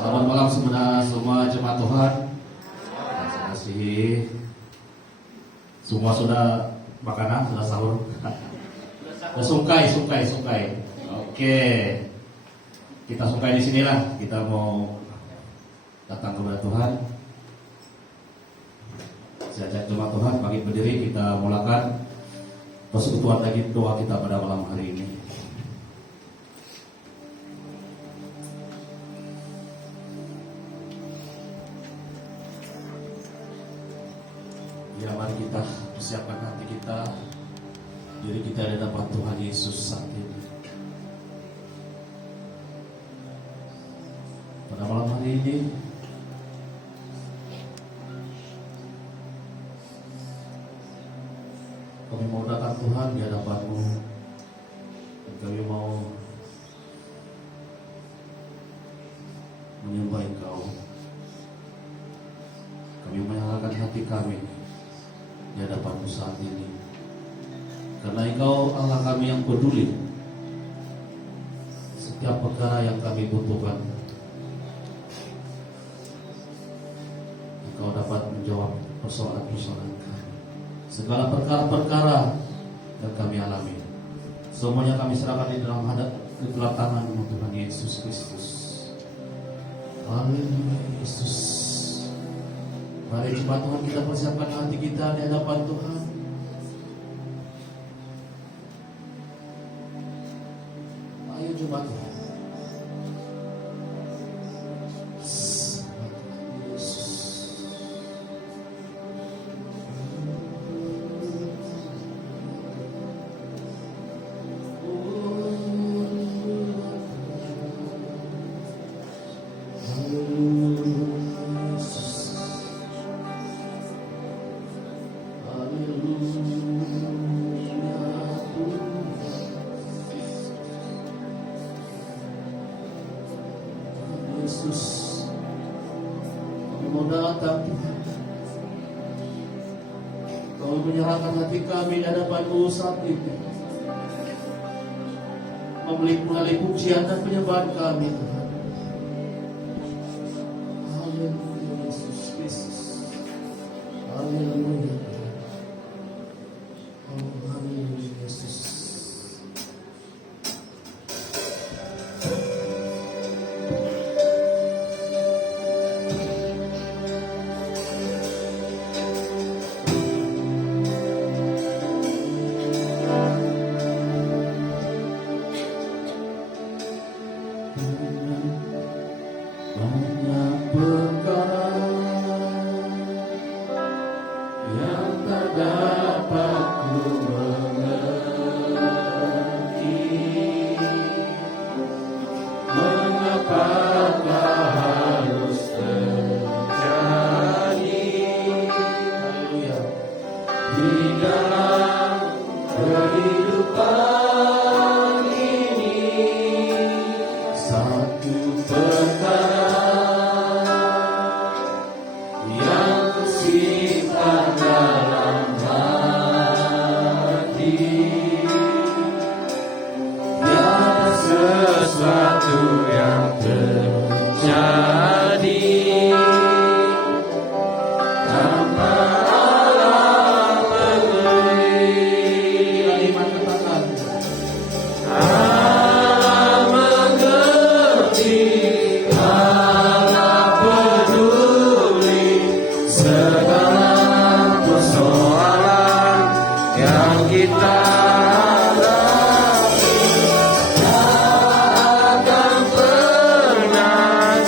Selamat malam semua jemaat Tuhan. Terima kasih. Semua sudah makanan, sudah sahur. Sungkai. Oke. Kita sungkai di sinilah. Kita mau datang kepada Tuhan. Saya ajak jemaat Tuhan bagi berdiri, kita mulakan persekutuan lagi doa kita pada malam hari ini. Ya, mari kita persiapkan hati kita, diri kita di hadapan Tuhan Yesus saat ini. Pada malam hari ini kami mau datang Tuhan di hadapan-Mu, dan kami mau menyembah Engkau. Kami menyalakan hati kami di hadapan-Mu saat ini, karena Engkau Allah kami yang peduli setiap perkara yang kami butuhkan. Engkau dapat menjawab persoalan-persoalan kami, segala perkara-perkara yang kami alami, semuanya kami serahkan di dalam tangan-Mu Tuhan Yesus Kristus. Haleluya Yesus. Mari jemaat Tuhan, kita persiapkan hati kita di hadapan Tuhan. Ayo jemaat Tuhan. Yesus, kami mau datang Tuhan. Kau menyerahkan hati kami di hadapan-Mu saat ini, melalui pujian dan penyembahan kami Tuhan. Haleluya Yesus Kristus. Haleluya. Oh, haleluya Yesus. Banyak perkara yang tak dapat ku mengerti. Mengapakah harus terjadi? Haleluya. Di dalam kehidupan ini, satu perkara yang kusimpan dalam hati, tiada sesuatu yang terjadi tanpa Allah mengerti. Allah mengerti, Allah peduli segala persoalan yang kita hadapi. Tak akan pernah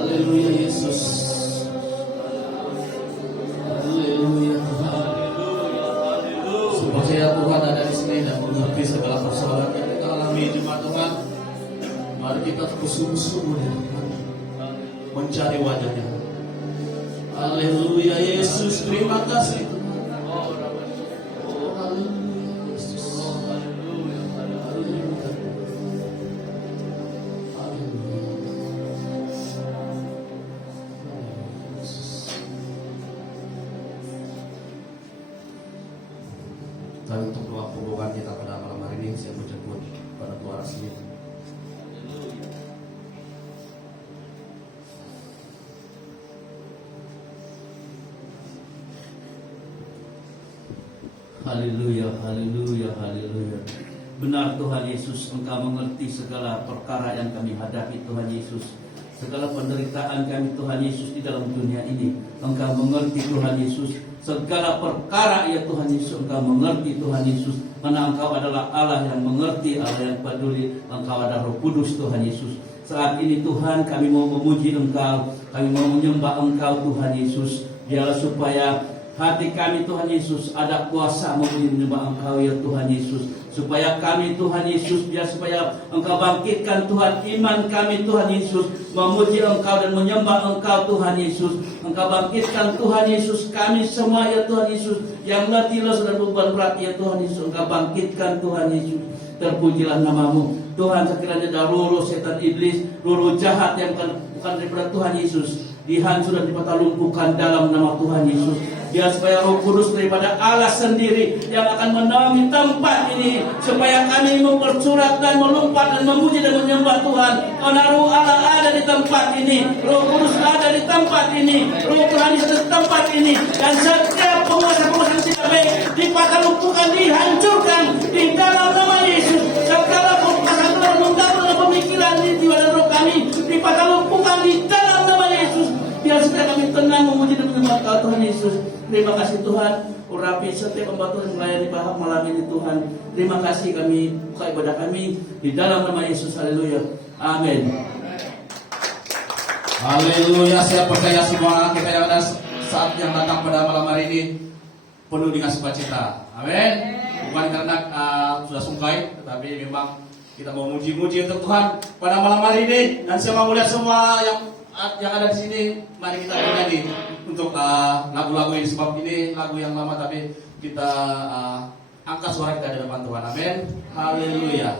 Haleluya Yesus. Haleluya Tuhan. Percaya Tuhan ada di sini dan mengerti segala persoalan yang kita alami jemaat Tuhan. Mari kita bersungguh-sungguh ya Tuhan, mencari wajahnya. Haleluya Yesus, terima kasih Tuhan. Oh haleluya Yesus. Haleluya. Haleluya. Dan untuk doa pembukaan kita pada malam hari ini, saya menjemput pada doa asli. Haleluya, haleluya, haleluya. Benar Tuhan Yesus, Engkau mengerti segala perkara yang kami hadapi Tuhan Yesus. Segala penderitaan kami Tuhan Yesus di dalam dunia ini, Engkau mengerti Tuhan Yesus. Segala perkara ya Tuhan Yesus, Engkau mengerti Tuhan Yesus. Karena Engkau adalah Allah yang mengerti, Allah yang peduli. Engkau adalah Roh Kudus Tuhan Yesus. Saat ini Tuhan, kami mau memuji Engkau, kami mau menyembah Engkau Tuhan Yesus. Biarlah supaya hati kami Tuhan Yesus ada kuasa menyembah Engkau ya Tuhan Yesus. Supaya kami Tuhan Yesus, biar supaya Engkau bangkitkan Tuhan iman kami Tuhan Yesus, memuji Engkau dan menyembah Engkau Tuhan Yesus. Engkau bangkitkan Tuhan Yesus kami semua ya Tuhan Yesus, yang letih lesu dan beban berat ya Tuhan Yesus. Engkau bangkitkan Tuhan Yesus. Terpujilah namamu Tuhan. Sekiranya ada roh setan iblis, roh jahat yang bukan daripada Tuhan Yesus, dihancur dan dipatalumpuhkan dalam nama Tuhan Yesus. Biar supaya Roh Kudus daripada Allah sendiri yang akan menaungi tempat ini, supaya kami mempersurat dan melompat dan memuji dan menyembah Tuhan. Karena Roh Allah ada di tempat ini, Roh Kudus ada di tempat ini, Roh Tuhan ada di tempat ini, dan setiap penguasa-penguasa yang tidak baik dipatalumpuhkan, dihancurkan di dalam nama Yesus. Segala penguasa-penguasa mengganggu dalam pemikiran di jiwa dan roh kami dipatalumpuhkan di dalam nama Yesus. Biar supaya kami tenang memuji dan menyembah Tuhan Yesus. Terima kasih Tuhan, urapi setiap pembantu yang melayani bahag malam ini Tuhan. Terima kasih, kami buka ibadah kami di dalam nama Yesus. Haleluya, amin. Haleluya. Saya percaya semua kita yang ada saat yang datang pada malam hari ini penuh dengan sukacita. Amin. Bukan karena sudah sungkai, tetapi memang kita mau muji-muji untuk Tuhan pada malam hari ini. Dan saya mau melihat semua yang ada di sini, mari kita bernyanyi untuk lagu-lagu ini, sebab ini lagu yang lama tapi kita angkat suara kita di depan Tuhan. Amin. Haleluya.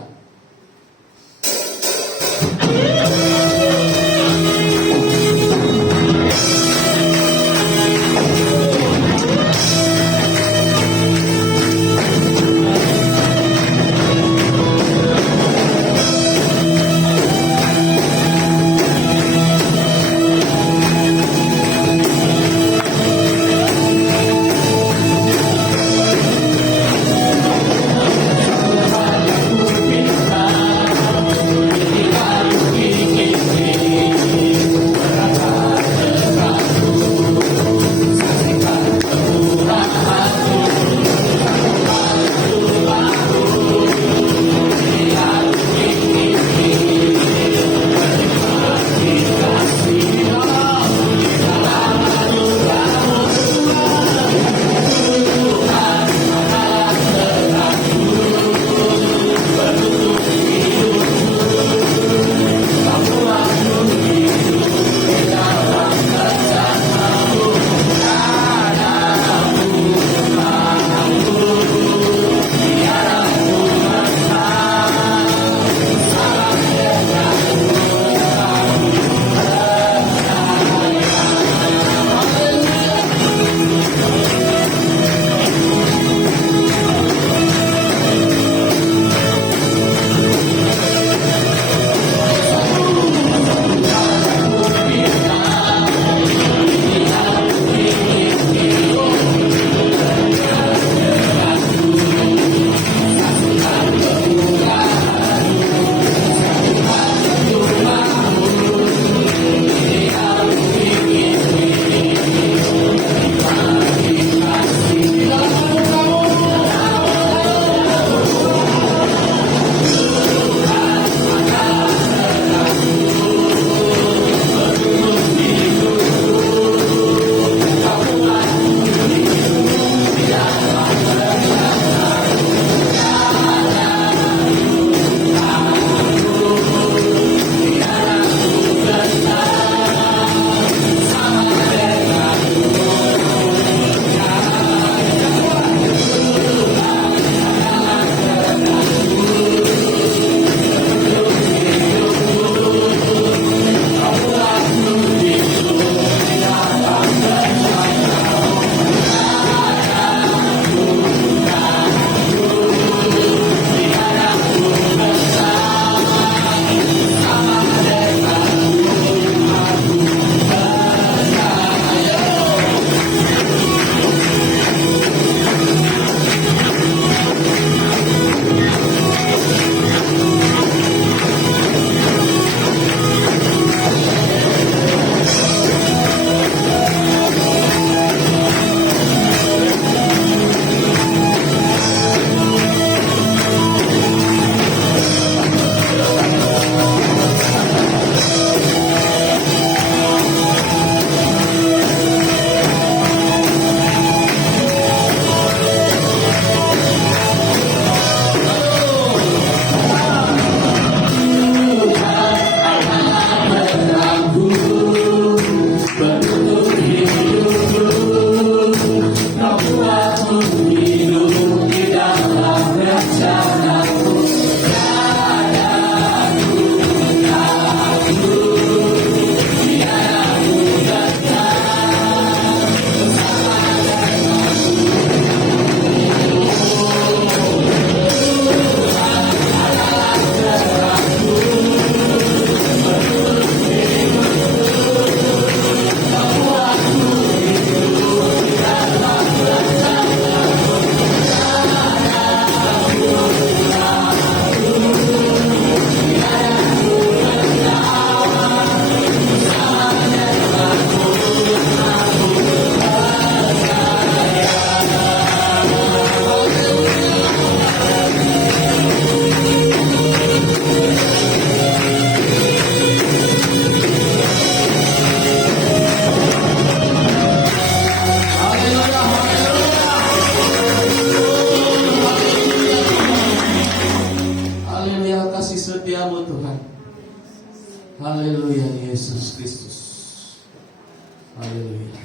Haleluya.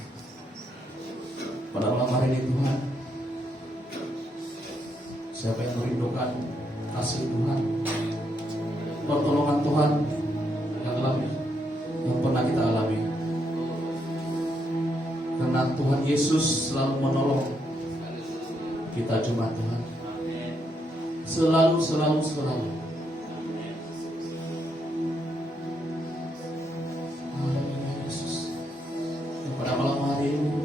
Pada malam hari ini Tuhan, siapa yang merindukan kasih Tuhan, pertolongan Tuhan yang pernah kita alami, karena Tuhan Yesus selalu menolong kita jemaat Tuhan, selalu. Haleluya Yesus. Dan pada malam hari ini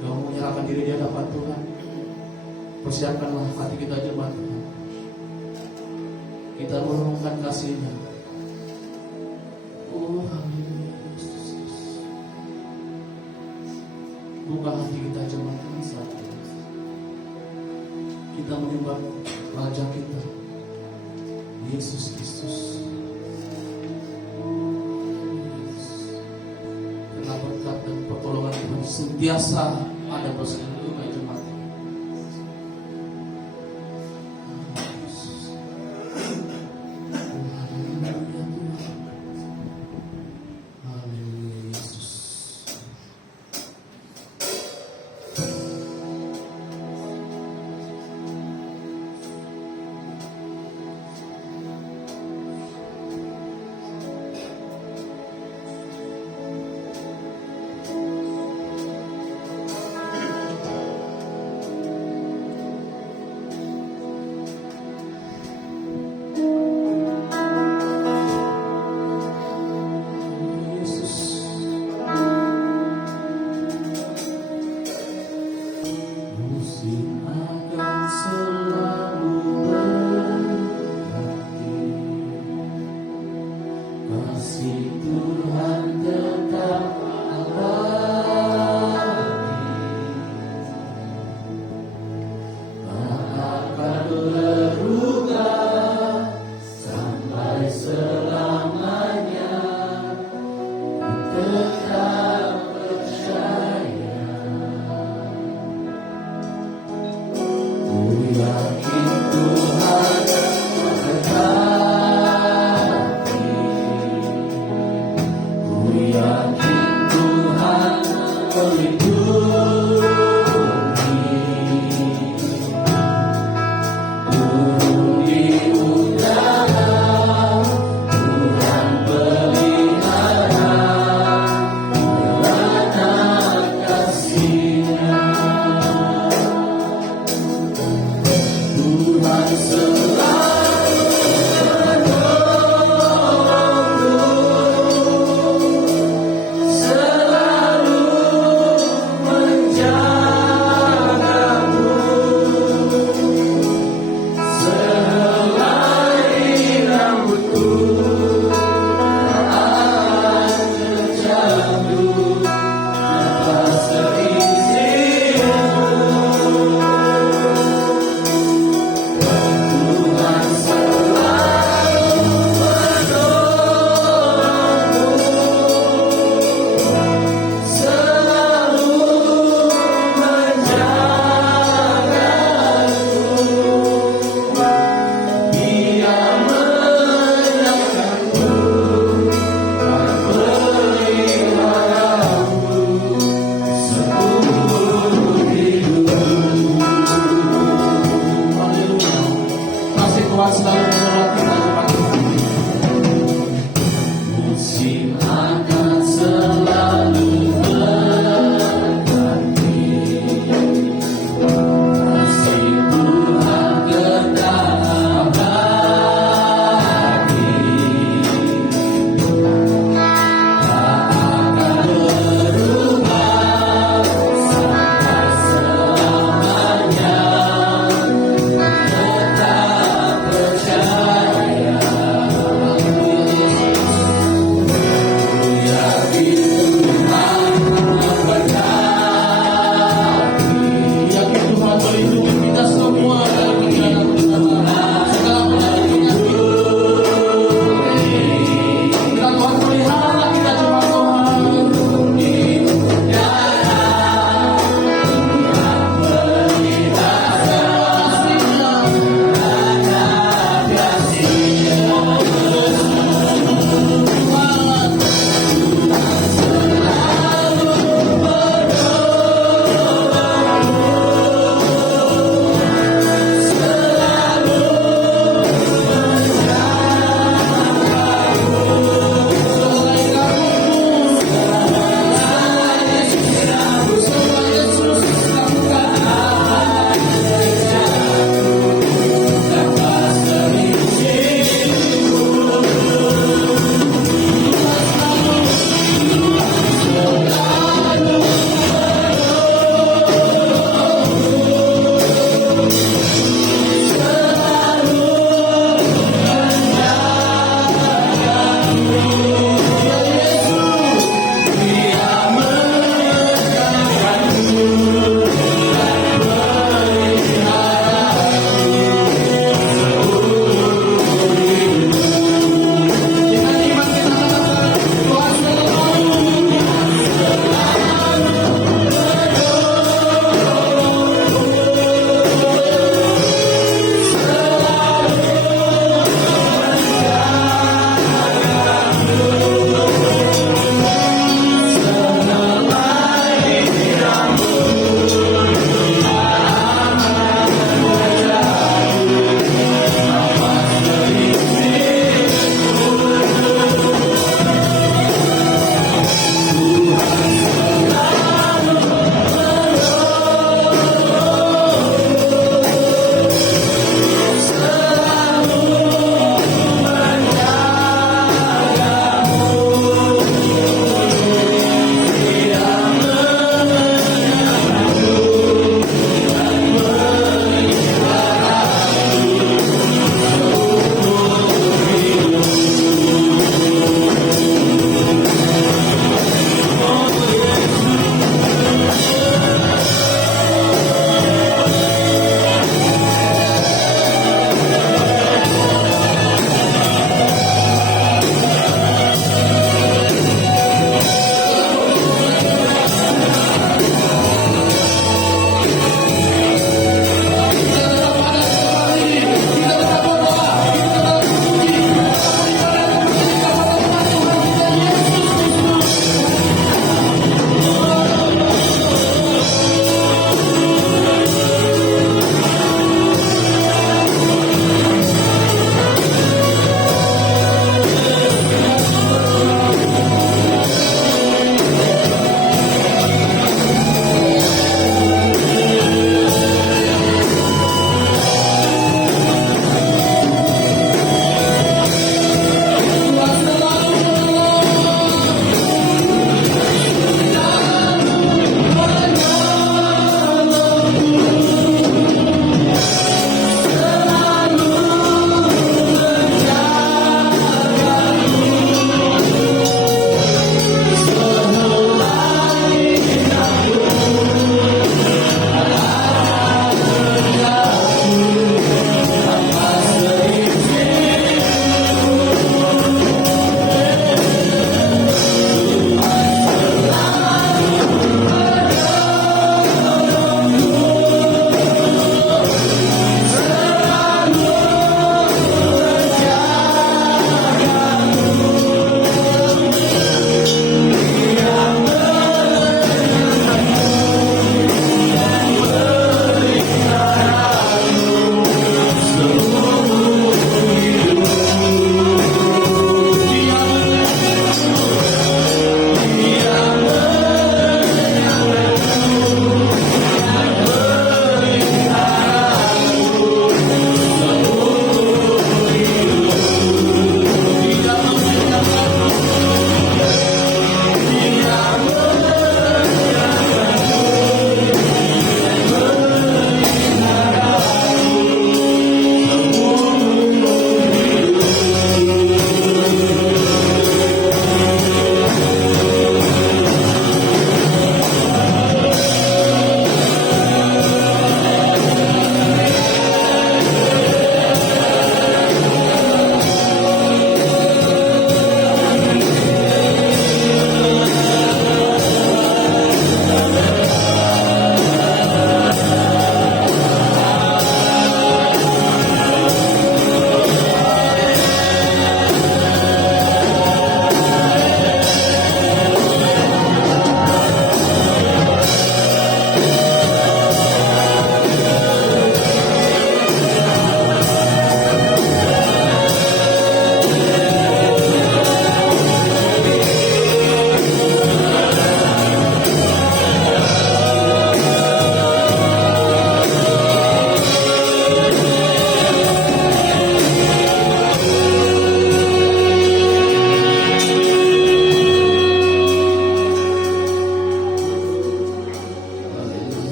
yang menyerahkan diri di hadapan Tuhan, persiapkanlah hati kita jemaat Tuhan. Kita merenungkan kasih-Nya. Oh, haleluya Yesus. Buka hati kita jemaat Tuhan saat ini. Kita menyembah Raja kita, Yesus Kristus. Karena berkat dan pertolongan Tuhan sentiasa ada bersama kita jemaat. Haleluya Yesus.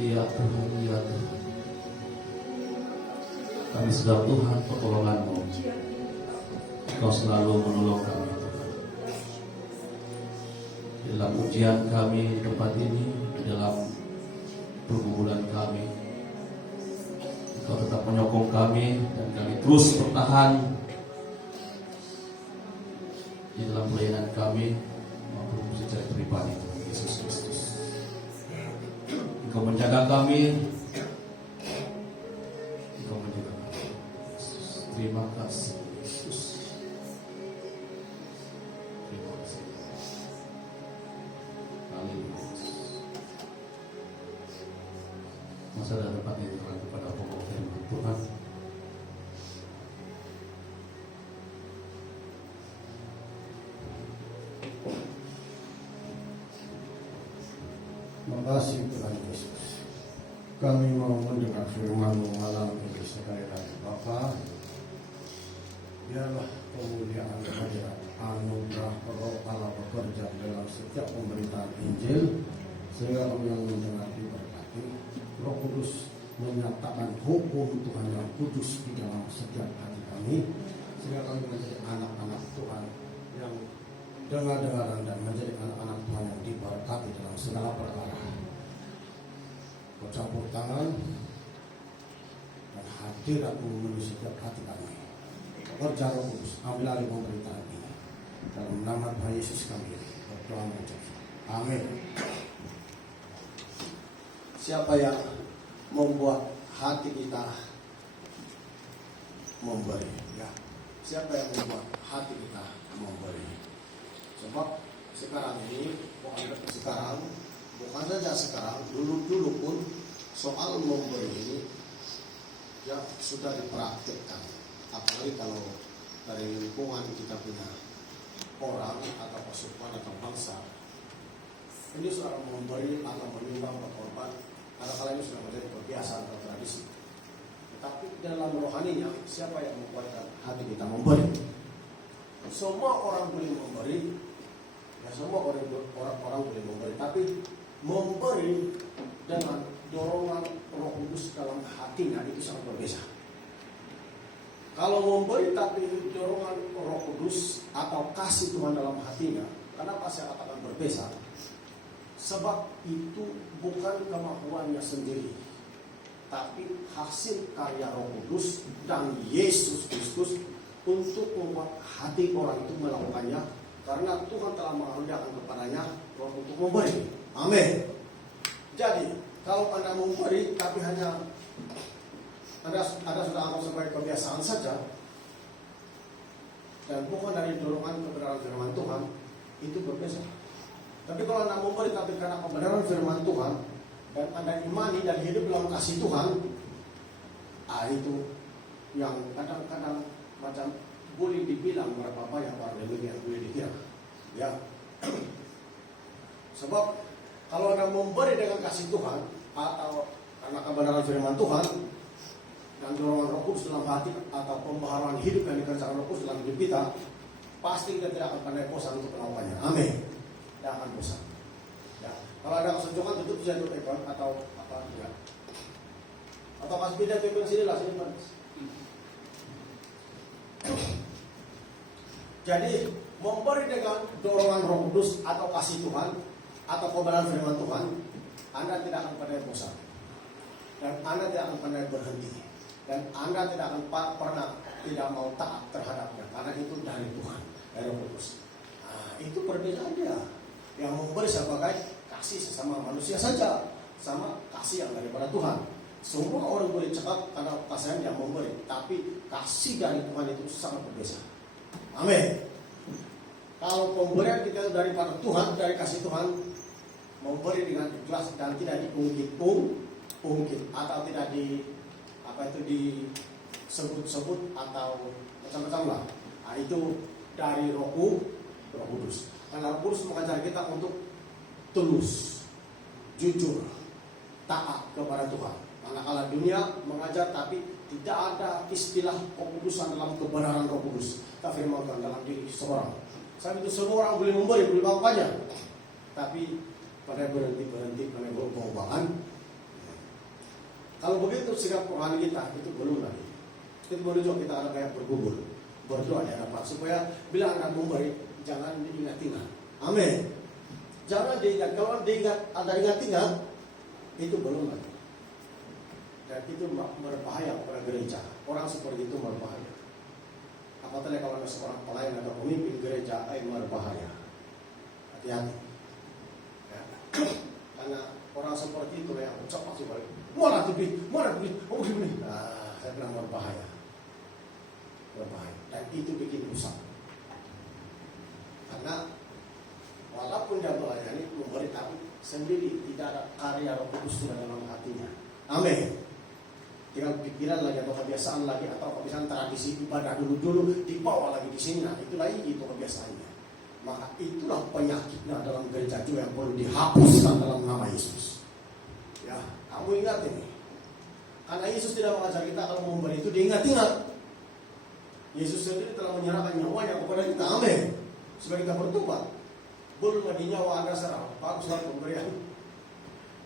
Iya Tuhan, iya Tuhan. Kami sedang Tuhan pertolongan-Mu. Kau selalu menolong kami Tuhan. Dalam ujian kami di tempat ini, di dalam pergumulan kami, Kau tetap menyokong kami dan kami terus bertahan di dalam pelayanan kami maupun secara pribadi Tuhan Yesus Kristus. Engkau menjaga kami, Engkau menjaga kami. Terima kasih Yesus. Terima kasih. Haleluya. Masa ada dapat diterang kepada pokok firman Tuhan. Terima kasih Tuhan Yesus. Kami mau mendengar firman-Mu malam ini sekali lagi Bapa. Biarlah kemuliaan kehadirat anugerah Roh Allah bekerja dalam setiap pemberitaan Injil, sehingga kami yang mendengar diberkati. Roh Kudus menyatakan hukum Tuhan yang kudus di dalam setiap hati kami, sehingga kami menjadi anak-anak Tuhan yang dengar-dengaran dan menjadi anak-anak Tuhan yang diberkati dalam segala perkara. Kau campur tangan dan hadirat-Mu memenuhi setiap hati kami. Bekerja Roh Kudus, ambil alih pemberitaan ini. Dalam nama Tuhan Yesus kami berdoa mengucap amin. Siapa yang membuat hati kita memberi? Ya, siapa yang membuat hati kita memberi? Sebab sekarang ini, bukan saja sekarang, dulu pun soal memberi ini ya sudah dipraktikkan. Apalagi kalau dari lingkungan kita punya orang atau pasukan atau bangsa, ini soal memberi atau menyumbang berkorban, kadang-kadang ini sudah menjadi kebiasaan atau tradisi. Tetapi dalam rohaninya, siapa yang membuatkan hati kita memberi? Semua orang boleh memberi. Ya, semua orang boleh memberi, tapi memberi dengan dorongan Roh Kudus dalam hatinya itu sangat berbeda. Kalau memberi tapi dorongan Roh Kudus atau kasih Tuhan dalam hatinya, kenapa saya katakan berbeda? Sebab itu bukan kemampuannya sendiri, tapi hasil karya Roh Kudus dan Yesus Kristus untuk membuat hati orang itu melakukannya. Karena Tuhan telah mengaruniakan kepadanya roh untuk memberi. Amin. Jadi, kalau Anda memberi tapi hanya Anda sudah anggap sebagai kebiasaan saja dan bukan dari dorongan kebenaran firman Tuhan, itu berbeda. Tapi kalau Anda memberi tapi karena kebenaran firman Tuhan dan Anda imani dan hidup dalam kasih Tuhan, itu yang kadang-kadang macam boleh dibilang berapa banyak orang yang boleh dikira. Ya. Sebab kalau Anda memberi dengan kasih Tuhan atau karena kebenaran firman Tuhan dan dorongan Roh Kudus dalam hati atau pembaharuan hidup yang dikerjakan Roh Kudus dalam hidup kita, pasti kita tidak akan pandai bosan untuk melakukannya. Amin. Tidak akan bosan. Ya. Kalau ada kesenjongan tutup bisa tutup ekor atau apa ya. Atau pas beda tutup sini lah sini panas. Jadi memberi dengan dorongan Roh Kudus atau kasih Tuhan atau kebenaran firman Tuhan, Anda tidak akan pandai bosan dan Anda tidak akan pandai berhenti dan Anda tidak akan pernah tidak mau taat terhadapnya karena itu dari Tuhan, dari Roh Kudus. Itu perbedaan dia. Yang memberi sebagai kasih sesama manusia saja, sama kasih yang daripada Tuhan. Semua orang boleh cakap karena kasihan yang memberi, tapi kasih dari Tuhan itu sangat berbeda. Amin. Kalau pemberian kita daripada Tuhan, dari kasih Tuhan, memberi dengan ikhlas dan tidak diungkit atau tidak disebut-sebut atau macam-macam lah. Itu dari Roh Kudus. Karena Roh Kudus mengajar kita untuk tulus, jujur, taat kepada Tuhan. Manakala dunia mengajar tapi tidak ada istilah kekudusan dalam kebenaran Roh Kudus. Tak firmankan dalam diri seorang. Saat itu semua orang boleh memberi, boleh melakukannya. Tapi pada berhenti pada berubah-ubahan, Kalau begitu sikap rohani kita itu belum lagi. Itu boleh juga kita ada kayak bergumul, berdoa di hadapan supaya bila Anda memberi jangan diingat-ingat. Amin. Jangan diingat. Kalau Anda ingat-ingat itu belum lagi. Dan itu berbahaya kepada gereja. Orang seperti itu berbahaya. Apalagi kalau ada seorang pelayan atau pemimpin gereja, berbahaya. Hati-hati. Ya. Karena orang seperti itu yang cepat sih balik. Mana duit, oh gini. Nah, saya bilang berbahaya. Berbahaya. Dan itu bikin rusak. Karena walaupun dia melayani, memberi tapi sendiri tidak ada karya Roh Kudus di dalam hatinya. Amin. Tinggal pikiran lagi atau kebiasaan lagi atau kebiasaan tradisi ibadah dulu dibawa lagi di sini. Nah, itulah itu kebiasaannya. Maka itulah penyakitnya dalam gereja juga yang perlu dihapuskan dalam nama Yesus. Ya, kamu ingat ini. Karena Yesus tidak mengajar kita kalau memberi itu diingat-ingat. Yesus sendiri telah menyerahkan nyawanya kepada kita. Amin. Supaya kita bertobat. Belum lagi nyawa Anda serah. Baguslah pemberian.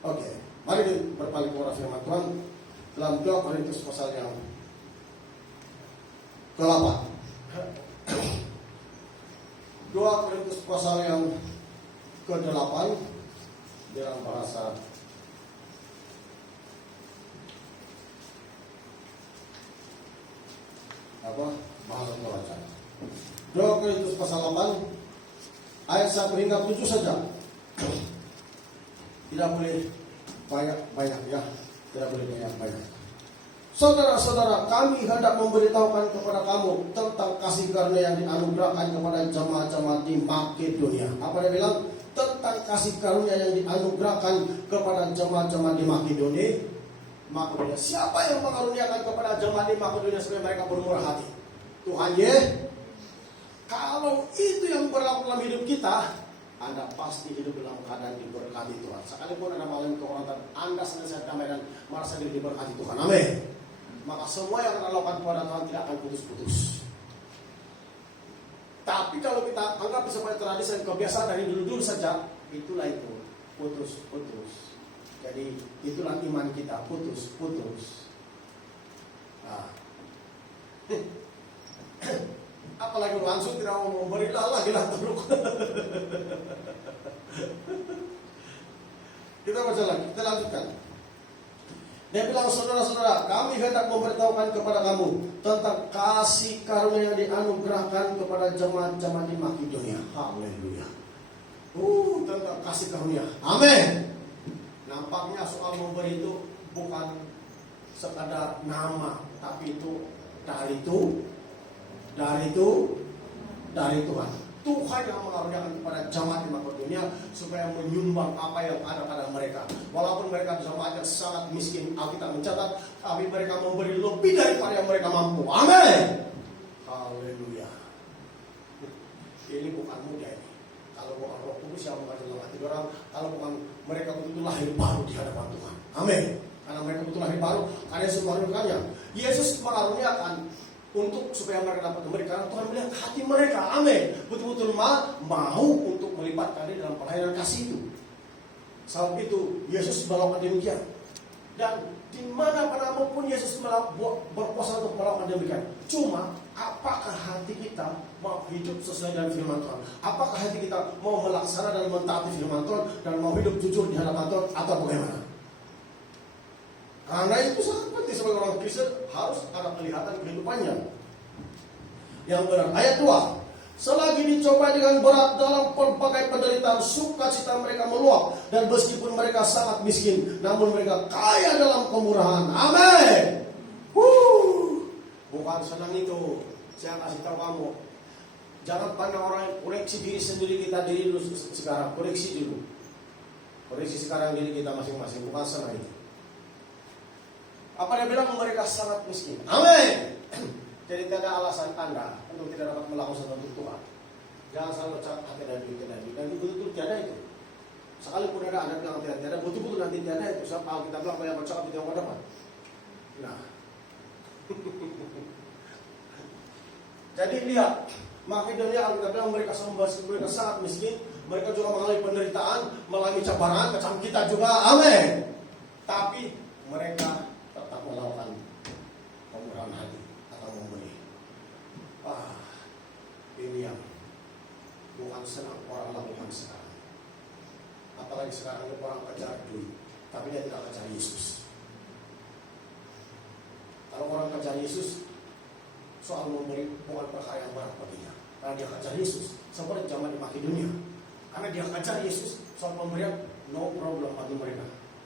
Oke, mari berpaling kepada firman Tuhan dalam 2 Korintus pasal yang ke-8. 2 Korintus pasal yang ke-8 dalam bahasa bahasa Toraja. 2 Korintus pasal 8 ayat 1 hingga 7 saja. Tidak boleh banyak ya. Tidak boleh banyak. Saudara-saudara, kami hendak memberitahukan kepada kamu tentang kasih karunia yang dianugerahkan kepada jemaat-jemaat di Makedonia. Apa dia bilang? Tentang kasih karunia yang dianugerahkan kepada jemaat-jemaat di Makedonia. Siapa yang mengaruniakan kepada jemaat di Makedonia supaya mereka bermurah hati? Tuhan ye. Kalau itu yang berlaku dalam hidup kita, Anda pasti hidup dalam keadaan diberkati Tuhan. Sekalipun Anda mengalami kekurangan, Anda senantiasa damai dan merasa diri diberkati Tuhan. Amin. Maka semua yang Anda lakukan kepada Tuhan tidak akan putus-putus. Tapi kalau kita anggap sebagai tradisi dan kebiasaan dari dulu-dulu saja, itulah itu putus-putus. Jadi itulah iman kita putus-putus. Nah. Apalagi langsung tidak mau memberi lagi lah teruk. Kita baca lagi, kita lanjutkan. Dia bilang, saudara-saudara, kami hendak memberitahukan kepada kamu tentang kasih karunia yang dianugerahkan kepada jemaat-jemaat di Makedonia. Haleluya. Tentang kasih karunia. Amin. Nampaknya soal memberi itu bukan sekadar nama, tapi itu dari Tuhan. Tuhan yang mengaruniakan kepada jemaat di Makedonia supaya menyumbang apa yang ada pada mereka. Walaupun mereka jemaat yang sangat miskin, Alkitab mencatat, tapi mereka memberi lebih daripada yang mereka mampu. Amin. Haleluya. Ini bukan mudah ini. Kalau bukan Roh Kudus yang mengajar dalam hati orang, kalau bukan mereka betul-betul lahir baru di hadapan Tuhan. Amin. Karena mereka betul lahir baru, karena Yesus mengaruniakannya. Yesus mengaruniakan untuk supaya mereka dapat memberi, karena Tuhan melihat hati mereka. Amin. Betul-betul mau untuk melibatkan diri dalam pelayanan kasih itu. Sebab itu Yesus melakukan demikian. Dan dimanapun pun Yesus berkuasa untuk melakukan demikian. Cuma apakah hati kita mau hidup sesuai dengan firman Tuhan? Apakah hati kita mau melaksanakan dan mentaati firman Tuhan dan mau hidup jujur di hadapan Tuhan atau bagaimana? Karena itu sangat penting sebagai orang Kristen harus ada kelihatan kehidupannya yang benar. Ayat 2. Selagi dicoba dengan berat dalam berbagai penderitaan, sukacita mereka meluap, dan meskipun mereka sangat miskin, namun mereka kaya dalam kemurahan. Amin. Bukan senang itu. Saya kasih tahu kamu, jangan pandang orang yang koreksi diri sendiri kita diri dulu sekarang. Koreksi dulu. Koreksi sekarang diri kita masing-masing. Bukan senang itu. Apa dia bilang? Mereka sangat miskin. Amin. Jadi tidak ada alasan Anda untuk tidak dapat melakukan sesuatu untuk Tuhan. Jangan selalu cakap tidak duit. Dan betul-betul tiada itu. Sekalipun ada Anda bilang tiada, betul-betul nanti tiada itu. Sebab Alkitab bilang banyak bercakap di yang depan. Nah. Jadi lihat, Makedonia Alkitab bilang mereka sangat miskin. Mereka juga mengalami penderitaan, mengalami cabaran, macam kita juga. Amin. Tapi mereka Yesus soal memberi bukan perkara yang berat baginya. Karena dia kejar Yesus. Seperti zaman di Makedonia. Karena dia kejar Yesus soal pemberian, no problem bagi mereka.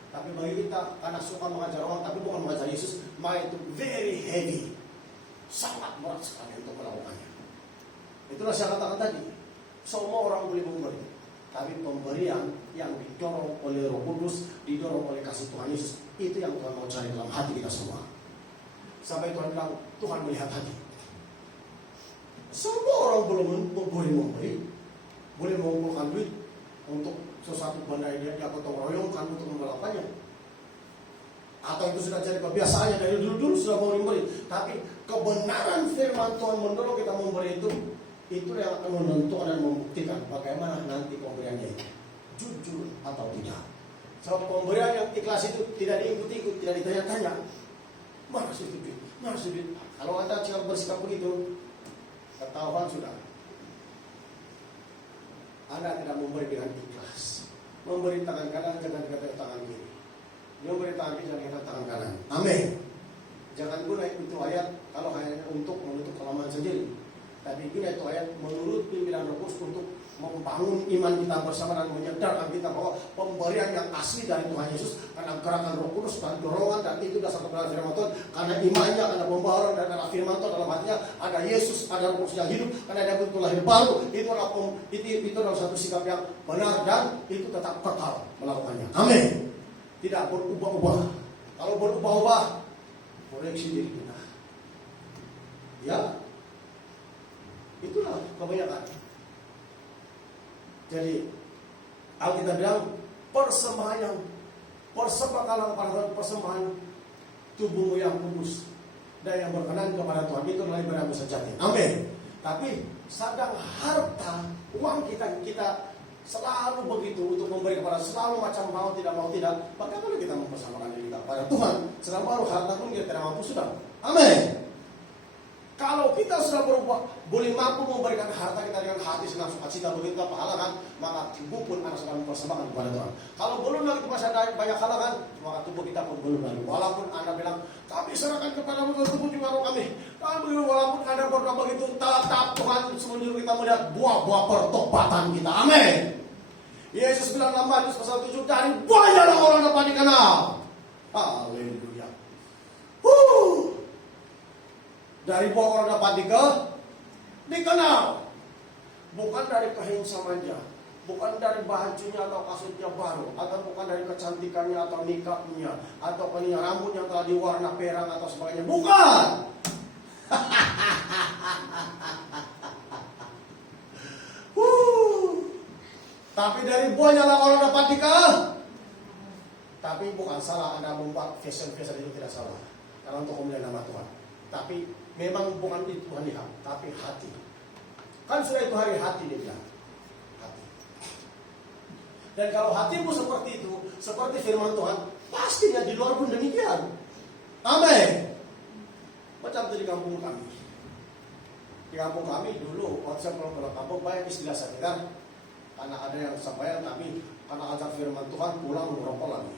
Tapi bagi kita, karena suka mengajar orang, tapi bukan mengajar Yesus, maka itu very heavy. Sangat berat sekali untuk melakukannya. Itulah saya katakan tadi. Semua orang boleh memberi. Tapi pemberian yang didorong oleh Roh Kudus, didorong oleh kasih Tuhan Yesus, itu yang Tuhan mau cari dalam hati kita semua. Sampai Tuhan bilang, Tuhan melihat hati. Semua orang boleh memberi, boleh mengumpulkan duit untuk sesuatu benda yang dia gotong royongkan untuk melakukannya. Atau itu sudah jadi kebiasaannya dari dulu sudah mau memberi. Tapi kebenaran firman Tuhan mendorong kita memberi itu yang akan menentukan dan membuktikan bagaimana nanti pemberiannya itu jujur atau tidak. Sebab pemberian yang ikhlas itu tidak diikut-ikut, tidak ditanya-tanya. Mana sih duit? Mana sih duit? Kalau Anda cakap bersikap begitu, ketahuan sudah. Anda tidak memberi dengan ikhlas. Memberi tangan kanan, jangan dikatakan tangan kiri. Memberi tangan kiri, jangan dikatakan tangan kanan. Amin. Jangan guna itu ayat kalau hanya untuk menutup kelemahan sendiri. Tapi guna itu ayat menurut pimpinan Roh Kudus untuk membangun iman kita bersama dan menyadarkan kita bahwa pemberian yang asli dari Tuhan Yesus karena gerakan Roh Kudus dan dorongan, dan itu dasar kebenaran firman Tuhan, karena imannya, karena pembaharuan dan karena firman Tuhan dalam hatinya, ada Yesus, ada Roh Kudus yang hidup, karena dia betul lahir baru. Itu adalah satu sikap yang benar dan itu tetap kekal melakukannya. Amin. Tidak berubah-ubah. Kalau berubah-ubah, koreksi diri kita. Ya, itulah kebanyakan. Jadi Alkitab bilang persembahan persembahkanlah kepada Tuhan persembahan tubuhmu yang kudus dan yang berkenan kepada Tuhan, itu adalah ibadahmu sejati. Amin. Tapi sedang harta uang kita selalu begitu untuk memberi kepada selalu macam mau tidak, bagaimana kita mempersembahkan diri kita pada Tuhan? Sedang baru harta pun kita tidak mampu sudah. Amin. Kalau kita sudah berubah, boleh mampu memberikan harta kita dengan hati senang sukacita begitu pahala kan, maka tubuh pun akan sedang mempersembahkan kepada Tuhan. Kalau belum lagi masih ada banyak halangan, maka tubuh kita pun belum lagi. Walaupun Anda bilang, kami serahkan kepada tubuh juga roh kami. Tapi walaupun Anda berdoa begitu, tetap Tuhan menyuruh kita melihat buah-buah pertobatan kita. Amin. Yesus bilang dalam Matius pasal 7, dari buahnya orang dapat dikenal. Haleluya. Dari buah orang dapat dikenal. Bukan dari kehangsamannya, bukan dari bajunya atau kasutnya baru, atau bukan dari kecantikannya atau nikahnya, atau rambut yang telah diwarna perang atau sebagainya. Bukan. Tapi dari buahnya lah orang dapat dikenal. Tapi bukan salah Anda membuat fashion itu, tidak salah. Karena untuk memuliakan nama Tuhan. Tapi memang bukan itu Tuhan lihat, tapi hati. Kan sudah itu hari hati dia bilang. Hati. Dan kalau hatimu seperti itu, seperti firman Tuhan, pastinya di luar pun demikian. Amin. Macam di kampung kami. Di kampung kami dulu, waktu saya pulang kampung, banyak istilah saya dengar. Karena ada yang sembahyang, tapi karena ajar firman Tuhan pulang merokok lagi.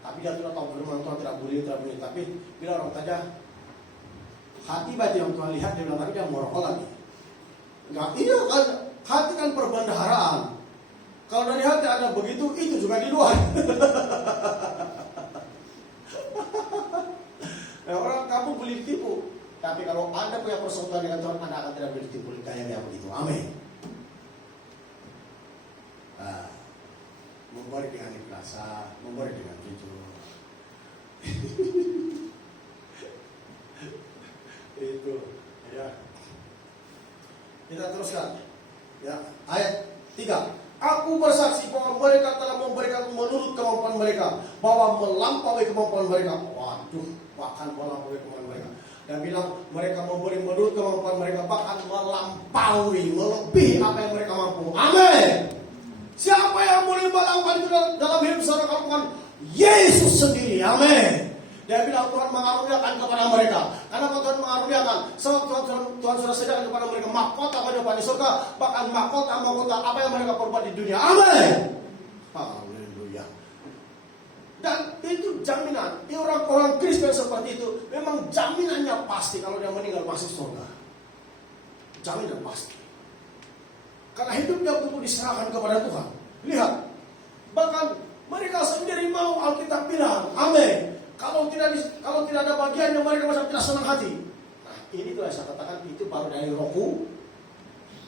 Tapi dia tidak tahu firman Tuhan tidak boleh. Tapi bila orang tanya, hati baca yang Tuhan lihat, dia bilang tadi dia merokok lagi. Enggak, iya kan, hati kan perbendaharaan. Kalau dari hati ada begitu, itu juga di luar. Nah, orang kamu boleh ditipu. Tapi kalau Anda punya persaudaraan dengan Tuhan, Anda akan tidak boleh ditipu kayak begitu. Amin. Nah, memberi dengan ikhlas, memberi dengan jujur. Itu, ya. Kita teruskan. Ya, ayat 3. Aku bersaksi bahwa mereka telah memberikan menurut kemampuan mereka, bahwa melampaui kemampuan mereka. Waduh, bahkan melampaui kemampuan mereka. Dan bilang mereka memberi menurut kemampuan mereka, bahkan melampaui, melebihi apa yang mereka mampu. Amin. Siapa yang boleh melakukan itu dalam hidup saudara kamu? Yesus sendiri. Amin. Dia bilang Tuhan mengaruniakan kepada mereka. Karena Tuhan mengaruniakan, sebab Tuhan sudah sediakan kepada mereka mahkota pada di surga, bahkan mahkota apa yang mereka perbuat di dunia. Amin. Haleluya. Dan itu jaminan. Orang-orang Kristen seperti itu memang jaminannya pasti kalau dia meninggal masih surga. Jaminan pasti. Karena hidupnya betul diserahkan kepada Tuhan. Lihat, bahkan mereka sendiri mau Alkitab bilang, amin. Kalau tidak ada bagiannya mereka masih tidak senang hati. Nah, ini tuh yang saya katakan itu baru dari rohku.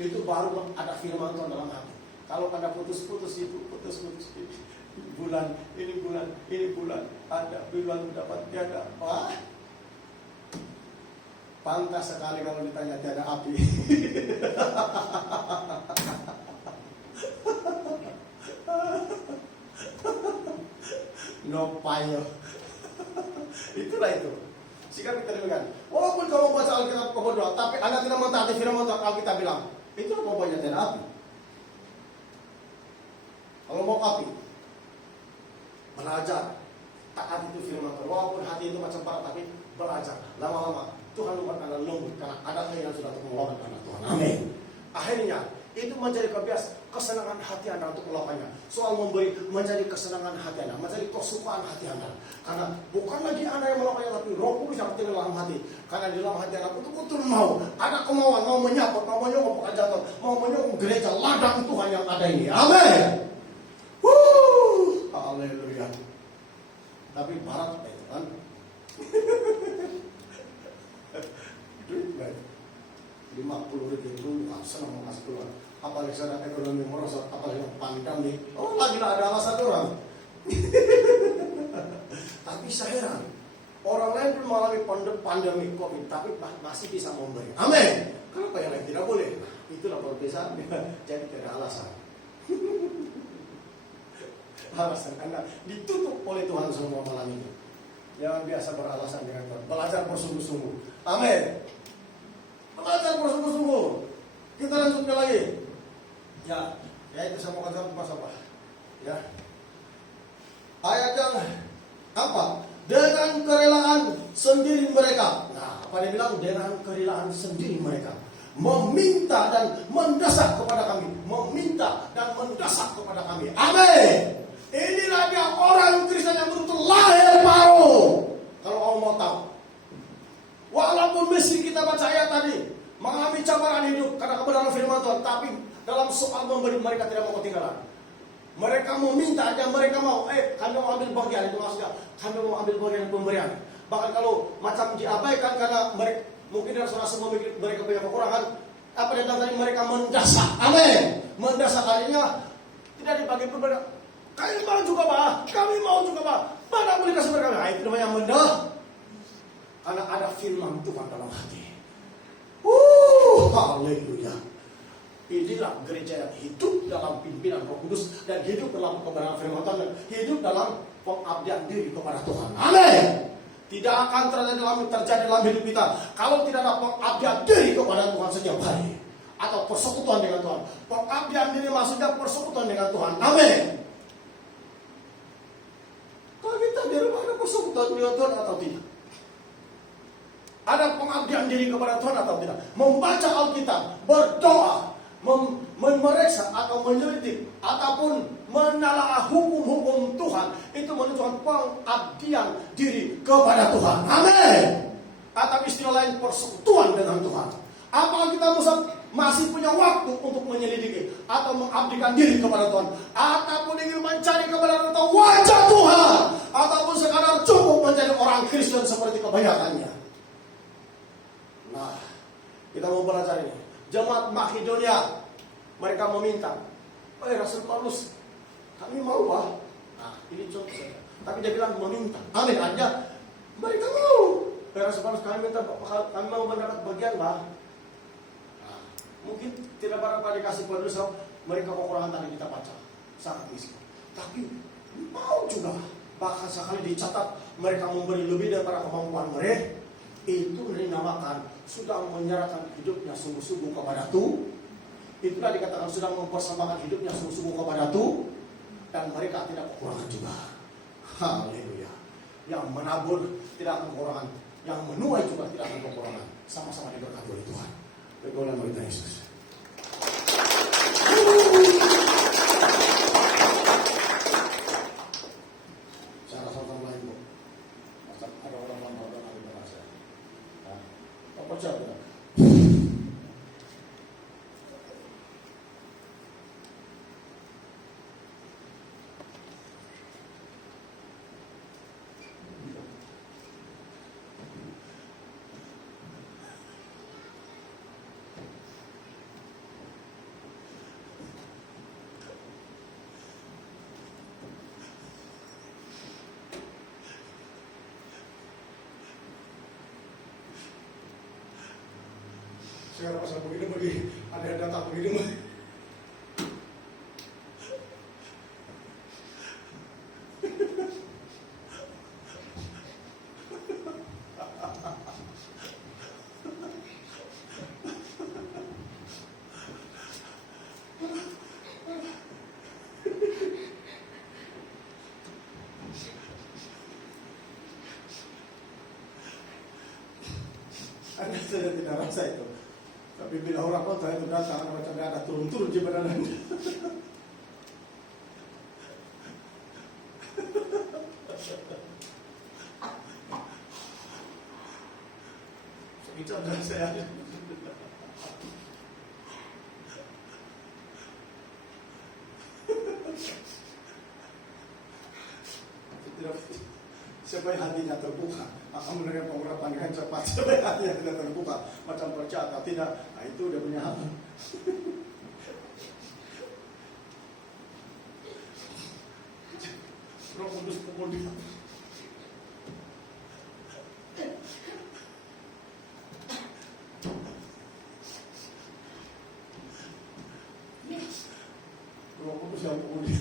Itu baru ada firman Tuhan dalam hati. Kalau pada putus-putus bulan, ada bulan dapat tiada. Wah, pantas sekali kalau ditanya tiada api. No fire. Itulah itu. Sikap kita demikian. Walaupun kamu baca Alkitab kau berdoa, tapi Anda tidak mentaati firman Tuhan, Alkitab bilang, itu mau banyak tiada api. Kalau mau api, belajar taat itu firman Tuhan. Walaupun hati itu macam parah, tapi belajar. Lama-lama Tuhan membuat Anda lembut karena ada keinginan sudah untuk melawan Anda Tuhan. Amin. Akhirnya itu menjadi kebiasaan, kesenangan hati Anda untuk melakukannya. Soal memberi menjadi kesenangan hati Anda, menjadi kesukaan hati Anda. Karena bukan lagi Anda yang melakukannya, tapi Roh Kudus yang tinggal dalam hati. Karena di dalam hati Anda betul-betul mau, ada kemauan, mau menyambut, mau menyokong pekerjaan, mau menyokong gereja ladang Tuhan yang ada ini. Amin. Haleluya. Tapi barat itu kan. Duit baik. 50.000 itu senang mau kasih keluar. Apalagi sedang ekonomi merosot, apalagi yang pandemi. Oh lagi lah ada alasan orang. Tapi saya heran, orang lain pun mengalami pandemi COVID, tapi masih bisa memberi. Amin. Kenapa yang lain tidak boleh? Nah, itulah perbedaan. Jadi tidak ada alasan. Alasan Anda ditutup oleh Tuhan semua malam ini. Jangan biasa beralasan dengan Tuhan. Belajar bersungguh-sungguh. Amin. Belajar bersungguh-sungguh. Kita lanjutkan lagi. Ya itu saya mau katakan apa? Ya. Ayat yang apa? Dengan kerelaan sendiri mereka. Nah, apa dia bilang? Dengan kerelaan sendiri mereka meminta dan mendesak kepada kami. Meminta dan mendesak kepada kami. Amin. Inilah dia orang Kristen yang betul-betul lahir baru. Kalau kamu mau tahu, walaupun mesti kita baca ayat tadi mengalami cabaran hidup karena kebenaran firman Tuhan, tapi dalam soal memberi mereka tidak mau ketinggalan. Mereka meminta dan mereka mau, kami mau ambil bagian, itu maksudnya kami mau ambil bagian pemberian. Bahkan kalau macam diabaikan karena mereka mungkin dari saudara semua mereka punya kekurangan, apa yang tadi mereka mendesak. Amin. Mendesak artinya tidak dibagi pemberian. Kami mau juga Pak, kami mau juga Pak. Mana boleh kasih mereka? Nah, itu namanya mendah. Karena ada firman Tuhan dalam hati. Haleluya. Inilah gereja yang hidup dalam pimpinan Roh Kudus dan hidup dalam kebenaran firman Tuhan dan hidup dalam pengabdian diri kepada Tuhan. Amin. Tidak akan terjadi dalam hidup kita kalau tidak ada pengabdian diri kepada Tuhan setiap hari atau persekutuan dengan Tuhan. Pengabdian diri maksudnya persekutuan dengan Tuhan. Amin. Kalau kita di rumah ada persekutuan dengan Tuhan atau tidak? Ada pengabdian diri kepada Tuhan atau tidak? Membaca Alkitab, berdoa, memeriksa atau menyelidik ataupun menelaah hukum-hukum Tuhan, itu menunjukkan pengabdian diri kepada Tuhan. Amin. Atau istilah lain persekutuan dengan Tuhan. Apakah kita masih punya waktu untuk menyelidiki atau mengabdikan diri kepada Tuhan, ataupun ingin mencari kebenaran atau wajah Tuhan, ataupun sekadar cukup menjadi orang Kristen seperti kebanyakannya? Nah, kita mau belajar ini. Jemaat Makedonia, mereka meminta, Rasul Paulus, kami mau Pak. Nah, ini contoh saja. Tapi dia bilang meminta. Amin. Artinya mereka mau. Rasul Paulus, kami minta, kami mau mendapat bagian Pak. Nah, mungkin tidak barangkali dikasih Paulus, mereka kekurangan tadi kita baca, sangat miskin. Tapi mau juga. Bahkan sekali dicatat mereka memberi lebih daripada kemampuan mereka. Itu dinamakan sudah menyerahkan hidupnya sungguh-sungguh kepada Tuhan. Itulah dikatakan sudah mempersembahkan hidupnya sungguh-sungguh kepada Tuhan. Dan mereka tidak kekurangan juga. Haleluya. Yang menabur tidak akan kekurangan, yang menuai juga tidak akan kekurangan. Sama-sama diberkati oleh Tuhan. Berdoa bagi Tuhan Yesus. Saya Percaya tidak? Sekarang pasal begini bagi ada yang datang begini mah. Anda saja tidak rasa itu. Tapi bila orang kota itu datang, macam ada turun-turun di badan Anda. Sekejap dan saya siapa yang hatinya terbuka akan menerima pengurapan dengan cepat. Siapa yang hatinya tidak terbuka macam percaya atau tidak, nah itu dia punya hati. Roh Kudus pukul dia. Roh Kudus yang pukul dia.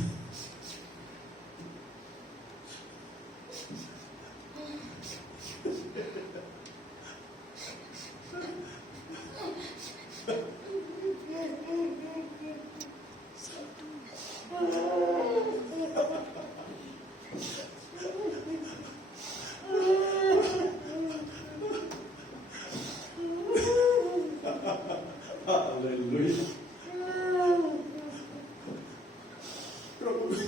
Haleluya. Roh Kudus.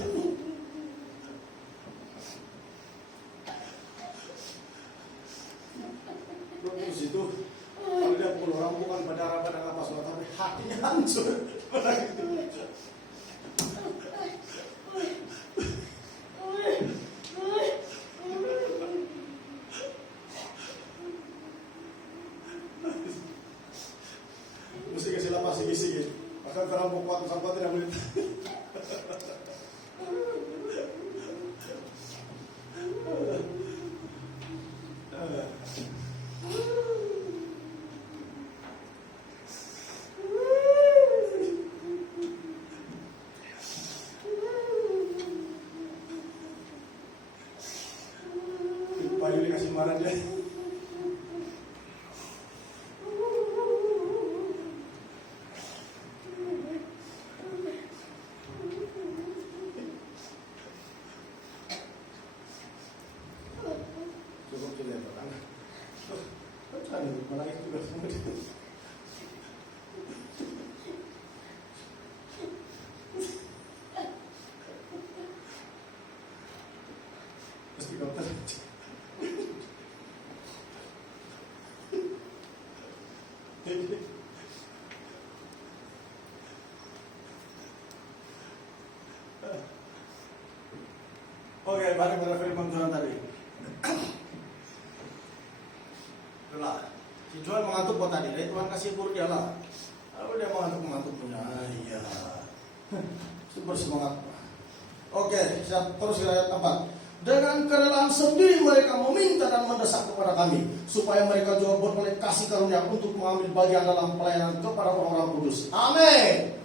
Roh Kudus itu kalau dia pukul orang bukan berdarah pada apa semua, tapi hatinya hancur. Mesti kasih lapas sikit-sikit. Bahkan kalau kuat sampai tidak boleh. Pak Yuli kasih marah dia. Cukup sudah ya Pak. Tadi malah itu juga semua dia. Mesti dokter. Oke, balik pada firman Tuhan tadi. Itulah, si Tuhan mengantuk kok tadi, dari Tuhan kasih hibur dia lah. Lalu dia mengantuk punya, iya, super semangat. Oke, saya terus ke ayat 4. Dengan kerelaan sendiri mereka meminta dan mendesak kepada kami, supaya mereka juga beroleh kasih karunia untuk mengambil bagian dalam pelayanan kepada orang-orang kudus. Amin.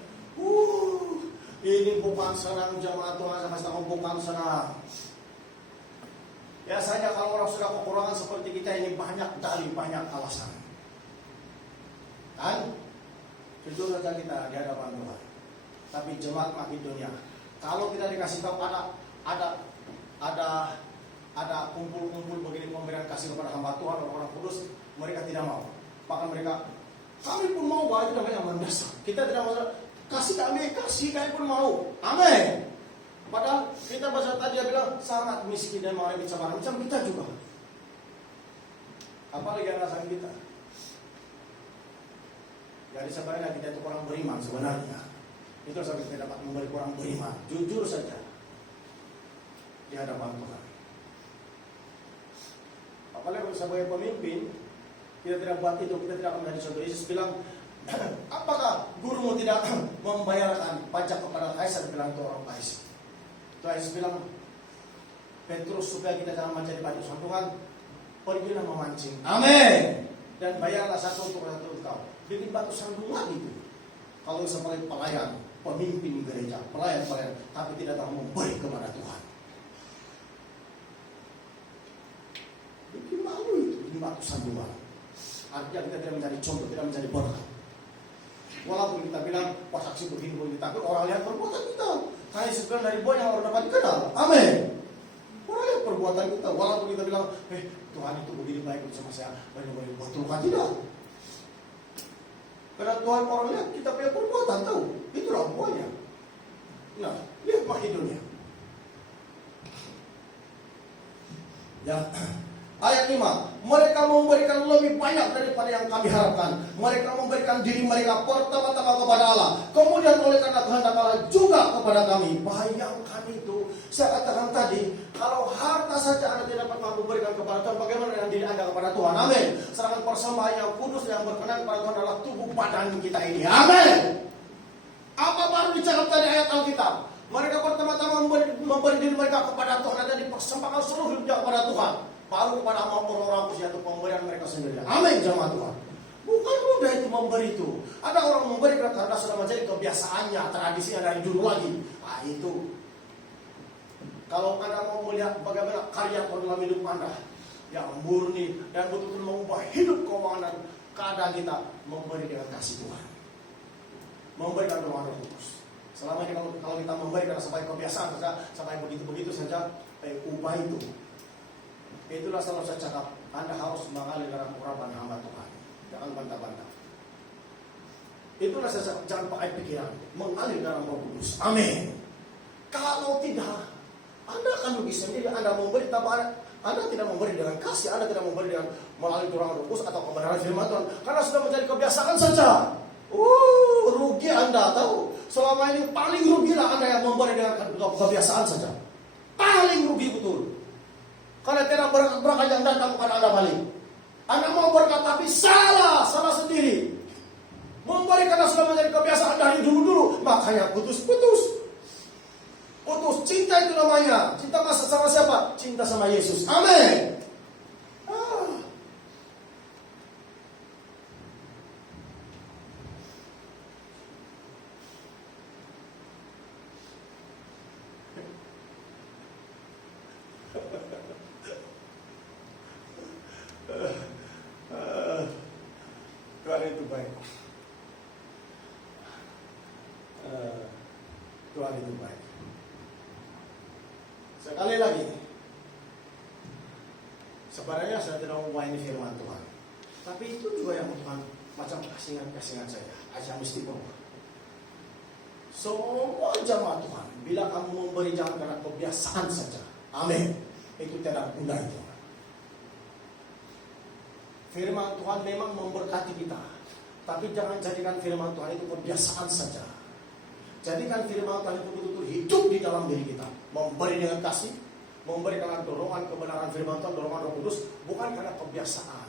Ini bukan senang jemaat Tuhan, saya kasih tahu bukan senang. Biasanya kalau orang sudah kekurangan seperti kita ini banyak dalih, banyak alasan. Kan? Jujur saja kita di hadapan Tuhan. Tapi jemaat Makedonia, kalau kita dikasih tahu ada kumpul-kumpul begini pemberian kasih kepada hamba Tuhan orang-orang kudus, mereka tidak mau. Bahkan mereka, kami pun mau, bahwa itu namanya mendesak. Kita tidak mau. Kasih kami pun mau. Amin. Padahal kita bahasa tadi dia bilang sangat miskin dan mengalami cabaran macam kita juga. Apalagi alasan kita. Jadi sebenarnya kita itu kurang beriman sebenarnya. Itu sebab kita dapat memberi kurang beriman. Jujur saja di hadapan Tuhan. Apalagi kalau sebagai pemimpin, kita tidak buat itu, kita tidak akan menjadi saudara. Yesus bilang, apakah gurumu tidak membayarkan pajak kepada Kaisar? Bilang itu orang Kaisar. Tuhan Yesus bilang, Petrus, supaya kita jangan menjadi batu sandungan, pergilah memancing. Amin. Dan bayarlah satu untuk kau. Bikin batu sandungan itu. Kalau sebagai pelayan, pemimpin gereja, pelayan, tapi tidak tahu memberi kepada Tuhan. Bikin malu itu, bikin batu sandungan. Artinya kita tidak menjadi contoh, tidak menjadi berkat. Walaupun kita bilang, pas aksi begini, tapi orang lihat perbuatan kita. Hanya sebenarnya dari buah yang orang dapat dikenal. Amin. Orang lihat perbuatan kita. Walaupun kita bilang, Tuhan itu begini baik sama saya, banyak-banyak betul kan tidak? Karena Tuhan orang lihat kita punya perbuatan, tahu? Itulah buahnya. Nah, lihat Makedonia. Ya. Ayat 5, mereka memberikan lebih banyak daripada yang kami harapkan. Mereka memberikan diri mereka pertama-tama kepada Allah. Kemudian oleh karena kehendak Allah juga kepada kami. Bayangkan itu, saya katakan tadi, kalau harta saja Anda tidak dapat mampu berikan kepada Tuhan, bagaimana dengan diri Anda kepada Tuhan? Amin. Sedangkan persembahan yang kudus yang berkenan kepada Tuhan adalah tubuh badan kita ini. Amin. Apa baru dicakap tadi ayat Alkitab? Mereka pertama-tama memberi diri mereka kepada Tuhan dan dipersembahkan seluruh hidupnya kepada Tuhan. Baru kepada orang-orang yaitu pemberian mereka sendiri. Amin, jemaat Tuhan. Bukan mudah itu memberi itu. Ada orang memberi karena sudah menjadi kebiasaannya, tradisinya dari dulu lagi. Nah itu. Kalau Anda mau melihat bagaimana karya Tuhan dalam hidup Anda yang murni dan betul-betul mengubah hidup keuangan dan keadaan kita, memberi dengan kasih Tuhan. Memberi dengan doa Kudus. Selama ini kalau kita memberi karena sampai kebiasaan saja, sampai begitu-begitu saja, ubah itu. Itulah selalu saya cakap, Anda harus mengalir dalam urapan hamba Tuhan. Jangan bantah-bantah. Itulah saya cakap, jangan pakai pikiran. Mengalir dalam Roh Kudus. Amin. Kalau tidak, Anda akan rugi sendiri. Anda memberi, tapi Anda tidak memberi dengan kasih. Anda tidak memberi dengan melalui dorongan Roh Kudus atau kebenaran firman Tuhan. Karena sudah menjadi kebiasaan saja. Rugi Anda tahu. Selama ini paling rugilah Anda yang memberi dengan kebiasaan saja. Paling rugi betul. Karena tidak berkat yang datang kepada Anda balik. Anda mau berkat tapi salah sendiri. Memberi karena sudah menjadi kebiasaan dari dulu-dulu, makanya putus. Putus, cinta itu namanya. Cinta sama siapa? Cinta sama Yesus. Amin. Tuhan itu baik. Tuhan itu baik. Sekali lagi, sebenarnya saya tidak mau ini firman Tuhan, tapi itu juga yang Tuhan macam kasingan saya. Aja mesti bawa. Semua jamaah Tuhan, bila kamu memberi jangan karena kebiasaan saja. Amin. Itu tidak guna itu. Firman Tuhan memang memberkati kita, tapi jangan jadikan firman Tuhan itu kebiasaan saja. Jadikan firman Tuhan itu betul-betul hidup di dalam diri kita. Memberi dengan kasih, memberi dengan dorongan kebenaran firman Tuhan, dorongan Roh Kudus, bukan karena kebiasaan.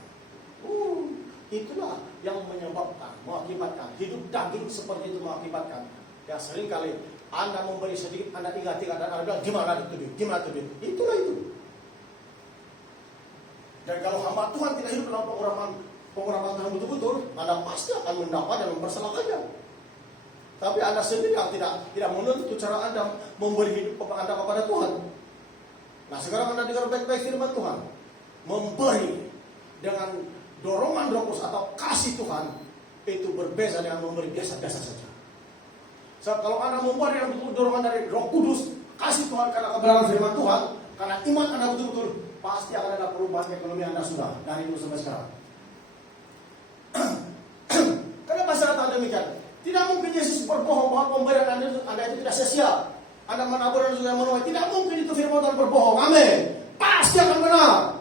Itulah yang menyebabkan, mengakibatkan hidup daging seperti itu mengakibatkan. Ya seringkali Anda memberi sedikit, Anda ingat-ingat dan Anda bilang gimana itu? Itulah itu. Dan kalau hamba Tuhan tidak hidup dalam pengurapan Tuhan betul-betul, Anda pasti akan mendapat dan mempersalahkannya. Tapi Anda sendiri yang tidak menuntut cara Anda memberi hidup Anda kepada Tuhan. Nah sekarang Anda dengar baik-baik firman Tuhan. Memberi dengan dorongan Roh Kudus atau kasih Tuhan, itu berbeda dengan memberi biasa-biasa saja. Sebab kalau Anda memberi dengan betul dorongan dari Roh Kudus, kasih Tuhan karena kebenaran firman Tuhan, karena iman Anda betul-betul, pasti akan ada perubahan ekonomi Anda sudah dari dulu sampai sekarang. Kenapa saya katakan demikian? Tidak mungkin Yesus berbohong bahwa pemberian Anda itu tidak sia-sia. Anda menabur dan juga menuai. Tidak mungkin itu firman Tuhan berbohong. Amin. Pasti akan benar.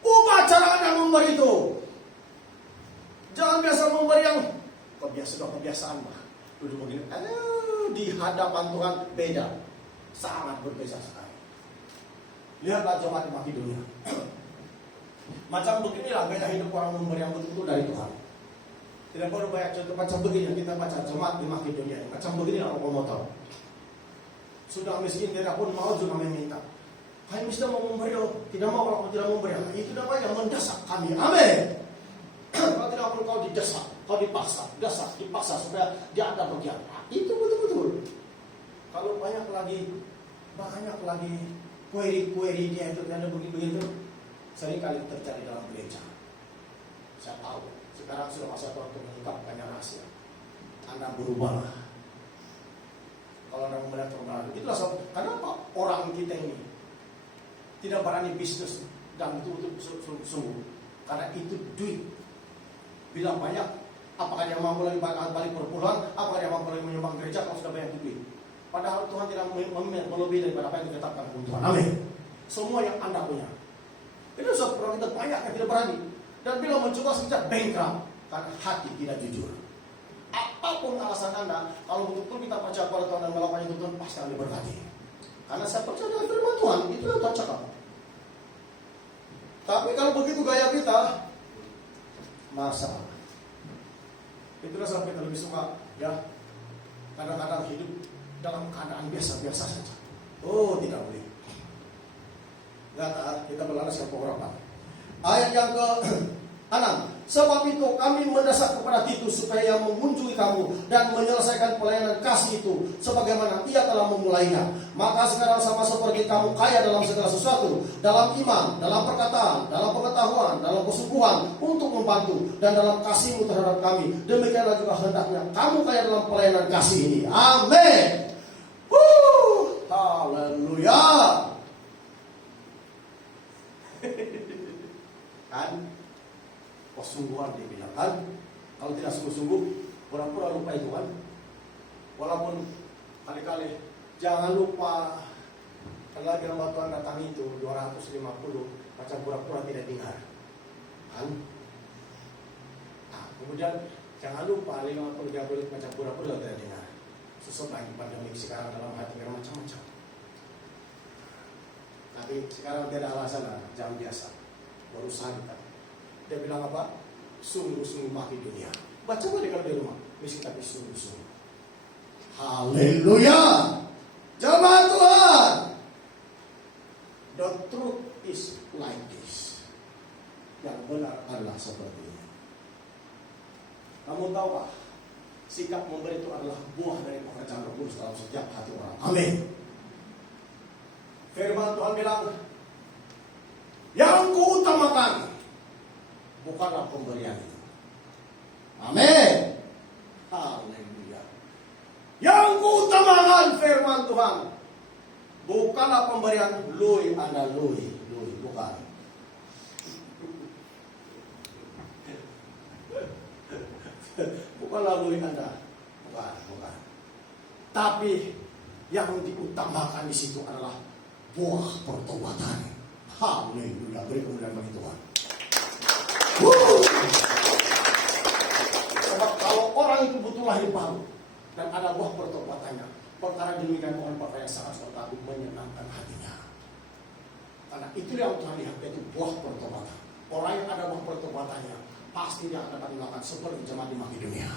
Ubah cara Anda memberi itu. Jangan biasa memberi yang kebiasaan mah. Duduk begini, aduh, di hadapan Tuhan beda. Sangat berbeda sekali. Lihatlah jemaat di Makedonia. Macam beginilah gaya hidup orang memberi yang betul-betul dari Tuhan. Tidak perlu banyak contoh macam begini. Kita baca jemaat di Makedonia. Macam begini orang mau tahu. Sudah miskin tidak pun mau juga meminta. Kami mesti mau memberi, tidak mau kalau tidak memberi. Itu namanya mendesak kami. Amin. Kalau tidak perlu kau didesak, kau dipaksa, dipaksa supaya dia ada bagian. Itu betul-betul. Kalau banyak lagi query dia itu ada begitu, sering kali terjadi dalam gereja. Saya tahu. Sekarang sudah masa Tuhan untuk mengungkapkannya rahasia. Anda berubahlah. Kalau Anda melihat perubahan, itulah sebab kenapa orang kita ini tidak berani bisnis dan betul-betul sungguh. Karena itu duit. Bilang banyak, apakah dia mampu lagi balik perpuluhan, apakah dia mampu lagi menyumbang gereja kalau sudah banyak duit. Padahal Tuhan tidak melebihi daripada apa yang ditetapkan Tuhan. Amin. Semua yang Anda punya. Itu sebab orang kita banyak yang tidak berani. Dan bila mencoba sejak bengkak, karena hati tidak jujur. Apapun alasan Anda, kalau betul-betul kita percaya kepada Tuhan dan melakukannya itu Tuhan pasti akan diberkati. Karena saya percaya dengan firman Tuhan, itu yang Tuhan cakap. Tapi kalau begitu gaya kita, masalah. Itulah sebab kita lebih suka, ya, kadang-kadang hidup dalam keadaan biasa-biasa saja. Oh, tidak boleh. Kata kita berlaras ke beberapa. Ayat yang ke-6. Sebab itu kami mendesak kepada Titus supaya mengunjungi kamu dan menyelesaikan pelayanan kasih itu sebagaimana ia telah memulainya. Maka sekarang sama seperti kamu kaya dalam segala sesuatu, dalam iman, dalam perkataan, dalam pengetahuan, dalam kesungguhan untuk membantu dan dalam kasihmu terhadap kami. Demikianlah juga hendaknya kamu kaya dalam pelayanan kasih ini. Amin. Haleluya. Kan kesungguhan dibilang kan, kalau tidak sungguh-sungguh pura-pura lupa itu kan. Walaupun kali-kali jangan lupa kalau yang Tuhan datang itu 250 macam pura-pura tidak dengar kan. Nah, kemudian jangan lupa 50-30 macam pura-pura tidak dengar. Sesuai pandemi sekarang dalam hati macam-macam. Tapi sekarang tidak ada alasan, jangan biasa. Berusaha kita. Dia bilang apa? Sungguh-sungguh Makedonia. Baca boleh kalau di rumah. Mesti tapi sungguh-sungguh. Haleluya. Jemaat Tuhan. The truth is like this. Yang benar adalah seperti ini. Kamu tahu pak? Sikap memberi itu adalah buah dari pekerjaan Roh Kudus dalam setiap hati orang. Amin. Firman Tuhan bilang, yang kuutamakan bukanlah pemberian itu. Amin. Haleluya. Yang kuutamakan firman Tuhan bukanlah pemberian lui Anda lui bukan. Bukanlah lui Anda, bukan. Tapi yang diutamakan di situ adalah buah pertobatan. Haleluya, beri kemuliaan bagi Tuhan. Sebab kalau orang itu butuh lahir baru dan ada buah pertobatannya, perkara demikian bukan perkara yang sangat suatu menyenangkan hatinya. Karena itu yang Tuhan lihat, yaitu buah pertobatan. Orang yang ada buah pertobatannya pasti dia akan dapat dilakukan seperti jemaat di Makedonia.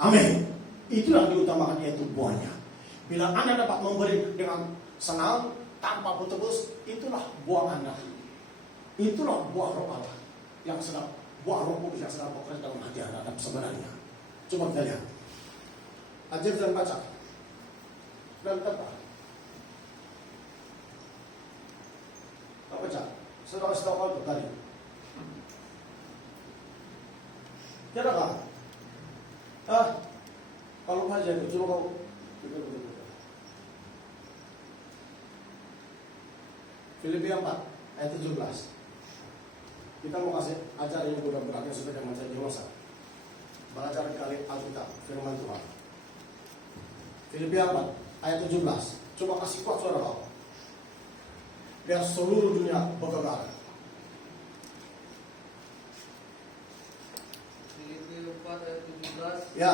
Amin. Itu yang diutamakan, yaitu buahnya. Bila Anda dapat memberi dengan senang tanpa putus, itulah buah Anda. Itulah buah Roh Allah yang sedang, buah Roh Kudus yang sedang bekerja dalam hati Anda dan sebenarnya. Coba kita lihat. Ajar dan baca. Dan kata. Apa baca? Saudara-saudara itu tadi. Tidak kan? Kalau aja itu coba kau. Filipi 4 ayat 17. Kita mau kasih ajar yang mudah-mudahan supaya menjadi dewasa. Belajar kali Alkitab firman Tuhan. Filipi 4 ayat 17. Coba kasih kuat suara kau. Biar seluruh dunia bergegar. Filipi 4 ayat 17. Ya.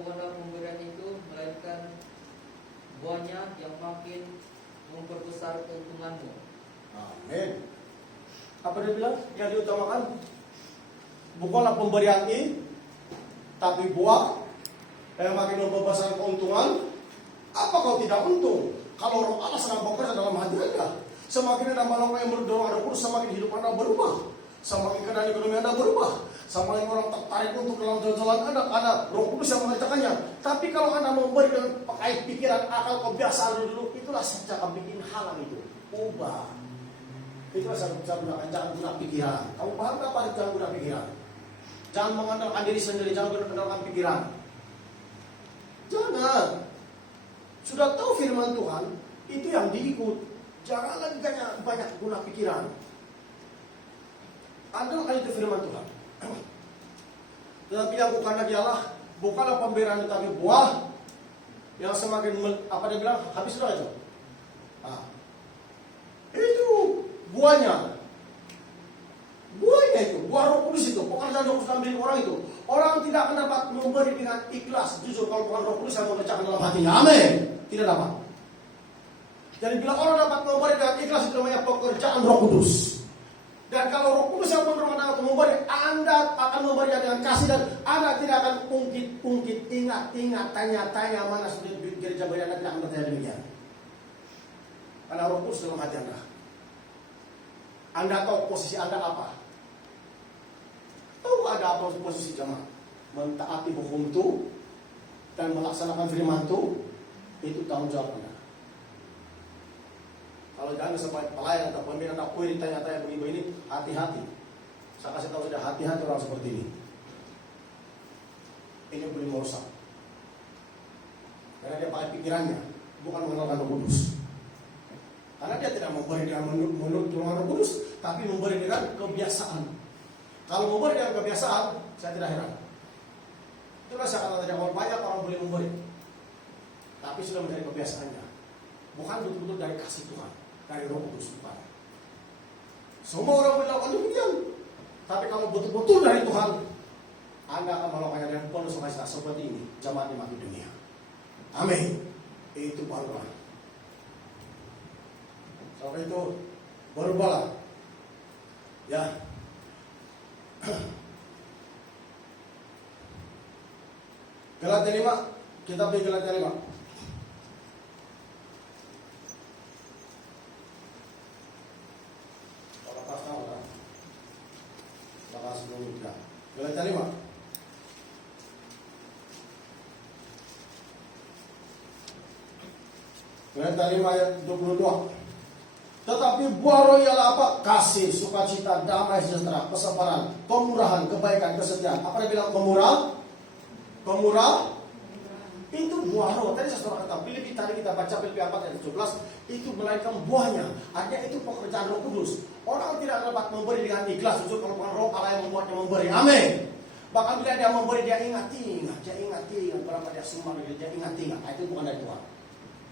bukanlah pemberian itu, melainkan buahnya yang makin memperbesar keuntunganmu. Amin. Apa dia bilang? Yang diutamakan bukanlah pemberian ini, tapi buah yang makin memperbesar keuntungan. Apa kau tidak untung kalau Roh Allah sedang bekerja dalam hati Anda? Semakin Anda melakukan yang mendorong Anda kurus, semakin hidup Anda berubah, semakin keadaan ekonomi Anda berubah, semakin orang tertarik untuk dalam jalan-jalan Anda karena Roh Kudus yang mengerjakannya. Tapi kalau Anda memberi dengan pakai pikiran, akal, kebiasaan dulu, itulah saya akan bikin halang itu ubah. Itulah saya gunakan, jangan guna pikiran. Kamu paham apa itu jangan guna pikiran? Jangan mengandalkan diri sendiri, jangan mengandalkan pikiran. Jangan. Sudah tahu firman Tuhan, itu yang diikut. Jangan lagi banyak guna pikiran. Andalkan itu firman Tuhan. Tetapi yang bukanlah dialah, bukanlah pemberian tetapi buah yang semakin apa dia bilang? Habis sudah itu. Nah, itu buahnya. Buahnya itu, buah Roh Kudus itu, pekerjaan Roh Kudus dalam diri orang itu. Orang tidak akan dapat memberi dengan ikhlas, jujur kalau bukan Roh Kudus yang mengerjakan dalam hatinya. Amin. Tidak dapat. Jadi bila orang dapat memberi dengan ikhlas, itu namanya pekerjaan Roh Kudus. Dan kalau Roh Kudus yang mendorong Anda untuk memberi, Anda akan memberi dengan kasih dan Anda tidak akan ungkit-ungkit, ingat-ingat, tanya-tanya mana sudah gereja beri. Anda tidak akan bertanya demikian. Karena Roh Kudus dalam hati Anda. Anda tahu posisi Anda apa? Tahu ada apa posisi jemaat? Mentaati hukum itu dan melaksanakan firman itu tanggung jawab Anda. Kalau jangan sampai pelayan atau pemimpin atau kuih ditanya-tanya begini, hati-hati. Saya kasih tahu sudah, hati-hati orang seperti ini. Ini boleh merusak. Karena dia pakai pikirannya, bukan mengandalkan Roh Kudus. Karena dia tidak memberi dengan menurut Roh Kudus, tapi memberi dengan kebiasaan. Kalau memberi dengan kebiasaan, saya tidak heran. Itulah saya kata tadi, banyak orang boleh memberi, tapi sudah menjadi kebiasaannya. Bukan betul-betul dari kasih Tuhan, dari Roh Kudus Tuhan. Semua orang boleh melakukan demikian, tapi kalau betul-betul dari Tuhan, Anda akan melakukannya dengan penuh sukacita seperti ini, jemaat di Makedonia. Amin. Itu barulah. Sampai itu berubahlah. Ya. Galatia 5, kita pergi Galatia 5. Galatia 5. Galatia 5 ayat 22. Tetapi buah roh ialah apa? Kasih, sukacita, damai, sejahtera, kesabaran, kemurahan, kebaikan, kesetiaan. Apa dia bilang kemurah? Kemurah? Itu buah roh. Tadi saya sudah kata, Filipi tadi kita baca Filipi 4 ayat 17, itu melainkan buahnya. Artinya itu pekerjaan Roh Kudus. Orang tidak dapat memberi dengan ikhlas, justru kalau bukan Roh Allah yang membuatnya memberi. Amin. Bahkan bila dia memberi, dia ingat-ingat, berapa dia sumbang, dia ingat-ingat. Itu bukan dari Tuhan.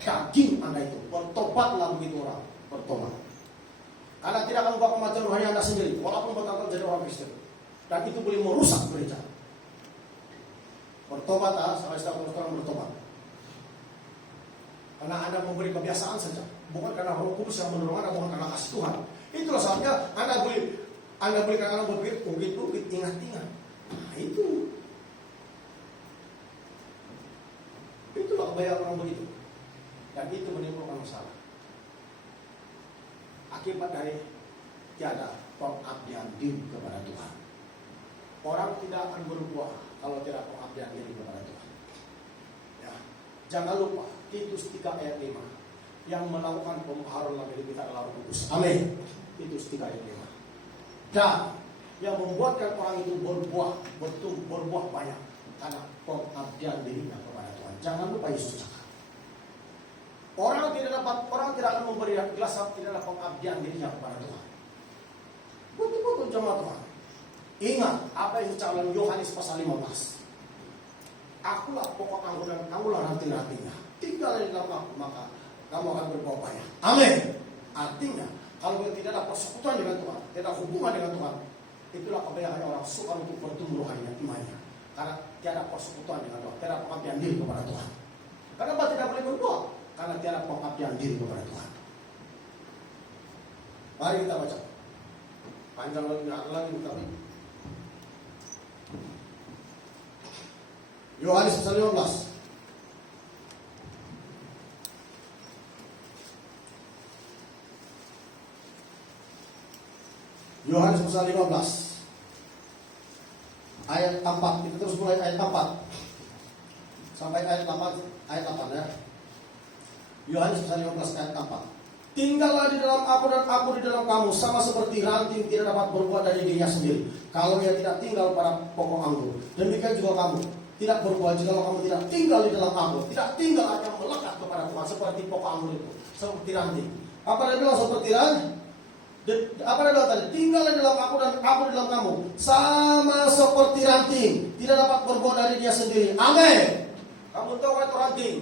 Daging Anda itu, bertobatlah begitu orang. Bertobat. Karena tidak akan membawa kematian rohani Anda sendiri, walaupun betul jadi orang Kristen. Dan itu boleh merusak gereja. Bertobat, sampai sekarang bertobat. Karena Anda memberi kebiasaan saja, bukan karena Roh Kudus yang mendorong Anda, bukan karena kasih Tuhan. Itulah sebabnya Anda boleh kadang-kadang berpikir, ungkit-ungkit, ingat-ingat. Nah itu. Itulah kebanyakan orang begitu. Dan itu menimbulkan masalah. Akibat dari tiada pengabdian diri kepada Tuhan. Orang tidak akan berbuah kalau tidak pengabdian diri kepada Tuhan. Ya. Jangan lupa Titus 3 ayat 5 yang melakukan pembaharuan bagi kita adalah Roh Kudus. Amin. Titus 3 ayat 5. Dan yang membuatkan orang itu berbuah banyak karena pengabdian dirinya kepada Tuhan. Jangan lupa Yesus cakap. Orang tidak akan memberi gelas tidak ada pengabdian dirinya kepada Tuhan. Betul-betul jemaat Tuhan. Ingat apa yang dicakap dalam Yohanes pasal 15. Akulah pokok anggur dan kamulah ranting-rantingnya. Tinggal di dalam aku, maka kamu akan berbuah banyak. Amin. Artinya, kalau kita tidak ada persekutuan dengan Tuhan, tidak ada hubungan dengan Tuhan, itulah kebanyakan orang suka untuk bertumbuh rohaninya, imannya. Karena tiada persekutuan dengan Tuhan, tiada pengabdian diri kepada Tuhan. Kenapa tidak boleh berdoa? Karena tiada pengabdian diri kepada Tuhan. Mari kita baca. Panjang lagi tapi Yohanes pasal 15. Yohanes pasal 15 ayat 4. Kita terus mulai ayat 4 sampai ayat 8 ya. Yohanes pasal 15 ayat 4. Tinggallah di dalam aku dan aku di dalam kamu, sama seperti ranting tidak dapat berbuah dari dirinya sendiri kalau ia tidak tinggal pada pokok anggur. Demikian juga kamu tidak berbuah jika kamu tidak tinggal di dalam aku. Tidak tinggal akan melekat kepada Tuhan seperti pokok anggur itu, seperti ranting. Apa dia bilang seperti ranting? Apa dia bilang tadi? Tinggal di dalam aku dan aku di dalam kamu, sama seperti ranting tidak dapat berbuah dari dia sendiri. Amin. Kamu tahu itu ranting?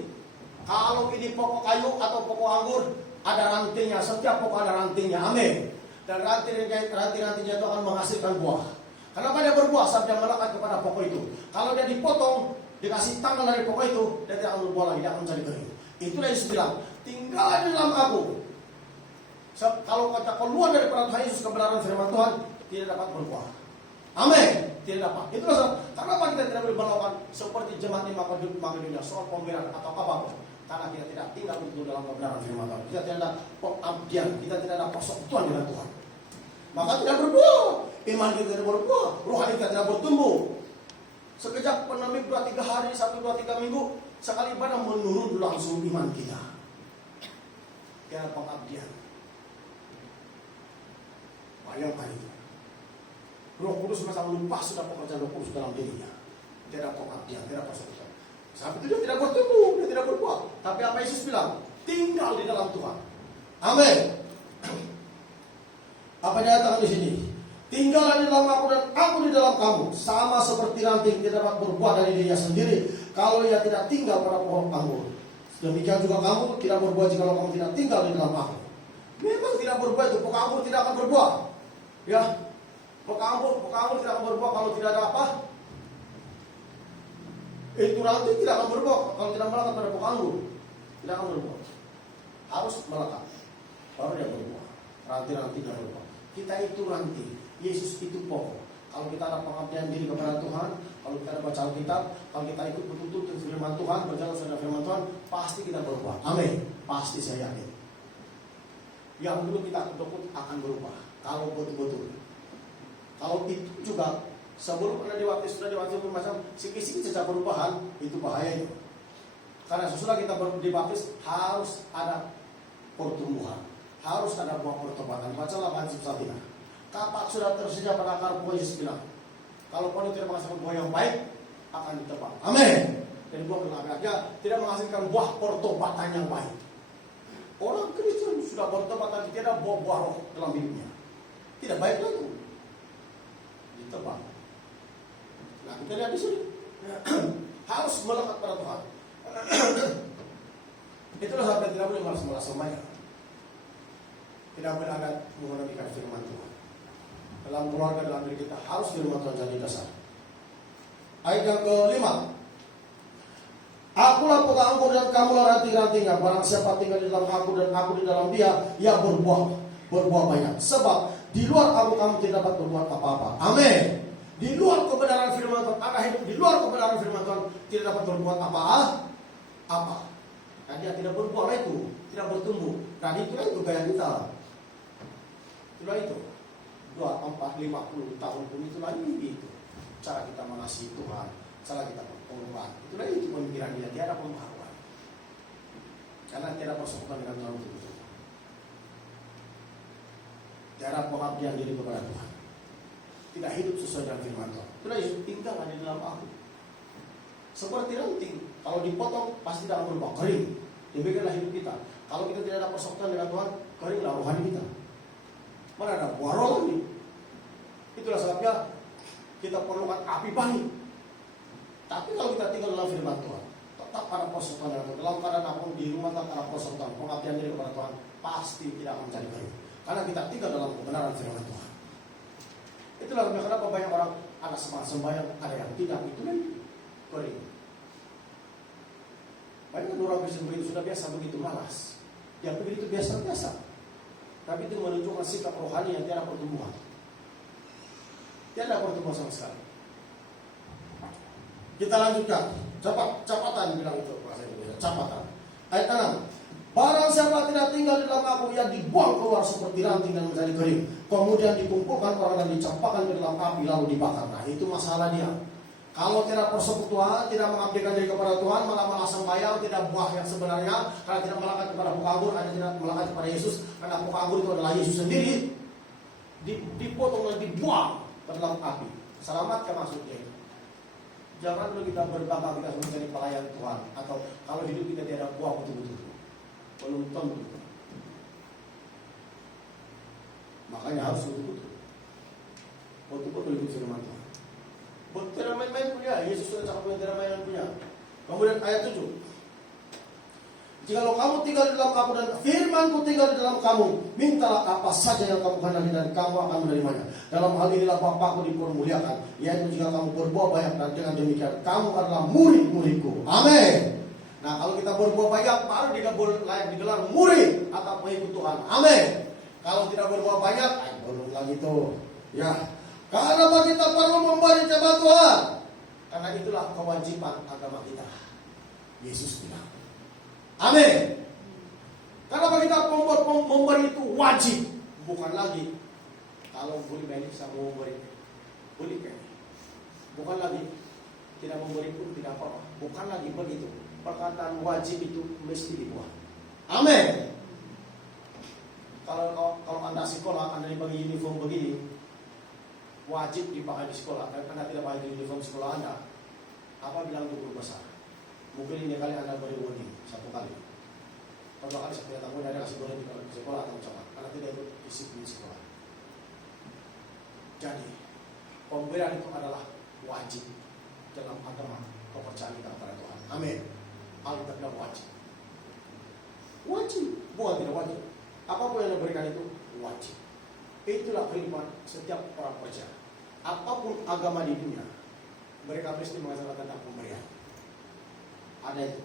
Kalau ini pokok kayu atau pokok anggur, ada rantingnya, setiap pokok ada rantingnya, amin. Dan ranting-rantingnya itu akan menghasilkan buah. Kenapa dia berbuah? Sebab dia melekat kepada pokok itu. Kalau dia dipotong, dikasih tanggal dari pokok itu, dia tidak akan berbuah lagi, dia akan menjadi kering. Itulah Yesus bilang, tinggal di dalam aku. Sebab kalau kata keluar dari Tuhan Yesus kebenaran firman Tuhan, tidak dapat berbuah. Amin. Tidak dapat. Itulah sebab, kenapa kita tidak boleh melakukan seperti jemaat di Makedonia, soal pemberian atau apapun. Karena kita tidak tinggal betul dalam kebenaran firman Tuhan. Kita tidak ada pengabdian, kita tidak ada persekutuan dengan Tuhan. Maka tidak berbuah. Iman kita tidak berbuah, rohani kita tidak bertumbuh. Sekejap penamik 2-3 hari, 1-2-3 minggu, sekali ibadah menurun langsung iman kita. Tidak ada pengabdian. Bayangkan itu. Roh Kudus masa lupa sudah pekerjaan Roh Kudus dalam dirinya. Tidak ada pengabdian, tidak ada persekutuan. Saat itu dia tidak bertumbuh, dia tidak berbuah. Tapi apa Yesus bilang? Tinggal di dalam Tuhan. Amin. Apa dia katakan di sini? Tinggallah di dalam aku dan aku di dalam kamu, sama seperti ranting tidak dapat berbuah dari dirinya sendiri kalau ia tidak tinggal pada pohon anggur. Demikian juga kamu tidak berbuah jika kamu tidak tinggal di dalam aku. Memang tidak berbuah itu, pokok anggur tidak akan berbuah. Ya, pokok anggur tidak akan berbuah kalau tidak ada apa? Itu ranting tidak akan berbuah kalau tidak melekat pada pokok anggur. Tidak akan berbuah. Harus melekat, baru dia berbuah. Ranting-ranting tidak berbuah. Kita itu ranting, Yesus itu pokok. Kalau kita ada pengabdian diri kepada Tuhan, kalau kita ada baca Alkitab, kalau kita ikut betul-betul firman Tuhan, berjalan sesuai firman Tuhan, pasti kita berubah. Amin. Pasti saya yakin. Yang dulu kita takut akan berubah. Kalau betul-betul. Kalau itu juga sebelum ada sudah dibaptis macam sikit-sikit saja perubahan, itu bahaya itu. Karena sesudah kita dibaptis harus ada pertumbuhan, harus ada buah pertobatan. Bacalah Mazmur 1. Kapak sudah tersedia pada akar buah, Yesus bilang. Kalau kau tidak menghasilkan buah yang baik, akan ditebang. Amin. Dan buah kenabiannya tidak menghasilkan buah pertobatan yang baik. Orang Kristen sudah bertobatan, tidak ada buah-buah roh dalam hidupnya. Tidak baik lagi. Ditebang. Nah, kita lihat di sini. Harus melekat pada Tuhan. Itulah sampai tidak boleh malas-malas semaya. Tidak boleh ada mengenalikan firman Tuhan. Dalam keluarga, dalam diri kita harus firman Tuhan jadi dasar. Ayat yang kelima. Akulah pokok anggur dan kamulah ranting-rantingnya. Barang siapa tinggal di dalam aku dan aku di dalam dia, ia berbuah banyak. Sebab di luar aku kamu tidak dapat berbuat apa-apa. Amin. Di luar kebenaran firman Tuhan, Anda hidup di luar kebenaran firman Tuhan, tidak dapat berbuat apa. Dan dia tidak berbuah itu, tidak bertumbuh. Dan itulah itu gaya kita. Itulah itu. 2, 4, 50 tahun pun itulah itu. Cara kita mengasihi Tuhan, cara kita berkorban. Itulah itu pemikiran dia. Dia ada pembaharuan. Karena tidak persekutuan dengan Tuhan betul-betul. Dia ada pengabdian diri kepada Tuhan. Tidak hidup sesuai dengan firman Tuhan. Itulah Yesus, tinggallah di dalam aku. Seperti ranting, kalau dipotong pasti tidak akan berubah, kering. Demikianlah hidup kita. Kalau kita tidak ada persekutuan dengan Tuhan, keringlah rohani kita. Mana ada buah roh lagi? Itulah sebabnya kita perlukan api bani. Tapi kalau kita tinggal dalam firman Tuhan, tetap ada persekutuan dengan Tuhan. Dalam keadaan apapun di rumah tak ada persekutuan, pengabdian diri kepada Tuhan, pasti tidak akan menjadi kering. Karena kita tinggal dalam kebenaran firman Tuhan. Itulah kenapa banyak orang ada semangat sembahyang, ada yang tidak, itu kan kering. Banyak orang Kristen begitu, sudah biasa begitu, malas. Yang begitu biasa-biasa. Tapi itu menunjukkan sikap rohani yang tiada pertumbuhan. Tiada pertumbuhan sama sekali. Kita lanjutkan. Capatan bilang itu bahasa Indonesia. Capatan. Ayat 6. Barang siapa tidak tinggal di dalam aku, ia dibuang keluar seperti ranting dan menjadi kering. Kemudian dikumpulkan orang dan dicampakkan ke dalam api lalu dibakar. Nah, itu masalah dia. Kalau tidak persekutuan, tidak mengabdikan diri kepada Tuhan, malah sembahyang, tidak buah yang sebenarnya, karena tidak melekat kepada Pukanggur, hanya tidak melekat kepada Yesus, karena Pukanggur itu adalah Yesus sendiri, dipotong dan dibuang ke dalam api. Selamatkan maksudnya. Jangan dulu kita berbangga kita menjadi pelayan Tuhan, atau kalau hidup kita tidak ada buah betul-betul. Belum tentu. Makanya harus betul-betul. Betul-betul itu firman Tuhan. Tidak main-main punya, Yesus sudah cakap punya, tidak main-main punya. Kemudian ayat 7. Jikalau kamu tinggal di dalam aku dan firmanku tinggal di dalam kamu, mintalah apa saja yang kamu kehendaki dan kamu akan menerimanya. Dalam hal inilah Bapakku dipermuliakan, yaitu jika kamu berbuah banyak, dan dengan demikian kamu adalah murid-muridku. Amin. Nah, kalau kita berbuah banyak, baru kita layak digelar murid atau pengikut Tuhan. Amin. Kalau tidak berbuah banyak, belum lagi tuh. Ya. Karena kita perlu memberi jemaat Tuhan. Karena itulah kewajiban agama kita. Yesus bilang. Amin. Karena kita memberi itu wajib. Bukan lagi. Kalau boleh ini saya mau memberi. Boleh kan? Bukan lagi. Tidak memberi pun tidak apa-apa. Bukan lagi begitu. Perkataan wajib itu mesti dibuat. Amin. Kalau Anda sekolah, Anda dibagi uniform begini, wajib dipakai di sekolah. Dan Anda tidak pakai uniform sekolah Anda, apa bilang guru besar? Mungkin ini kali Anda beri warning 1 kali. Kalau kali saya tahu Anda kasih warning di sekolah atau macam apa? Karena tidak ikut disiplin sekolah. Jadi pemberian itu adalah wajib dalam agama kepercayaan kita kepada Tuhan. Amin. Alkitab bilang wajib. Wajib, bukan tidak wajib. Apapun yang diberikan itu wajib. Itulah kehidupan setiap orang percaya. Apapun agama di dunia, mereka mesti mengajarkan tentang pemberian. Ada itu.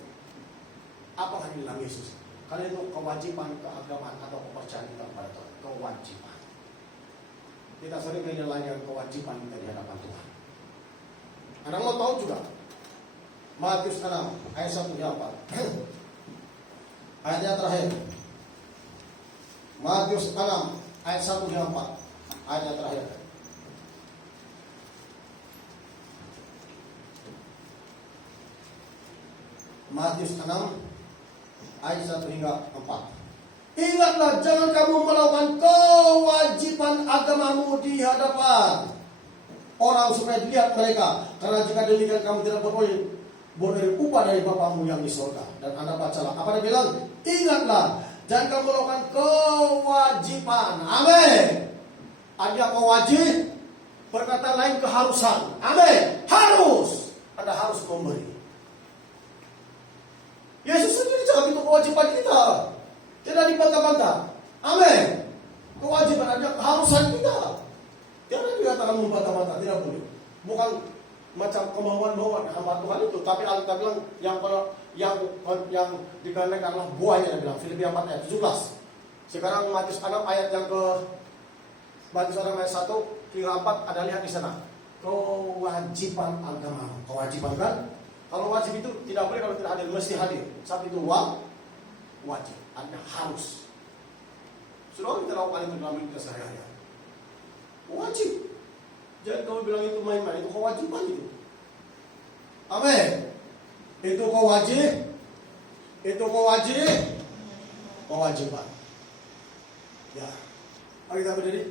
Apa yang bilang Yesus? Karena itu kewajiban keagamaan atau kepercayaan kita kepada Tuhan. Kewajiban. Kita sering menilai kewajiban kita di hadapan Tuhan. Anda mau tahu juga? Matius 6 ayat 1-4. Ayatnya terakhir. Matius 6 ayat 1-4. Ayatnya terakhir. Matius 6 ayat 1-4. Ingatlah, jangan kamu melakukan kewajiban agamamu di hadapan orang supaya dilihat mereka. Karena jika demikian kamu tidak beroleh upah dari Bapamu yang di surga. Dan Anda bacalah apa dia bilang? Ingatlah, jangan kamu melakukan kewajiban. Amin. Ada kewajib, perkataan lain keharusan. Amin. Harus. Anda harus memberi. Yesus sendiri cakap itu kewajiban kita. Tidak dibantah-bantah. Amin. Kewajiban ada keharusan kita. Jangan dikatakan membantah-bantah, tidak boleh. Bukan macam kemauan-mauan hamba Tuhan itu, tapi Alkitab bilang yang dikarenakan adalah buahnya, dia bilang Filipi 4 ayat 17. Sekarang Matius 6 ayat yang ke Matius 6 ayat 1 hingga 4 ada lihat di sana. Kewajiban agama. Kewajiban kan? Kalau wajib itu tidak boleh kalau tidak hadir, mesti hadir. Saat itu wajib, Anda harus. Sudah kita lakukan itu dalam hidup sehari-hari. Wajib. Jangan kamu bilang itu main-main, itu kewajiban itu. Amin. Itu kewajiban. Ya. Mari kita berdiri.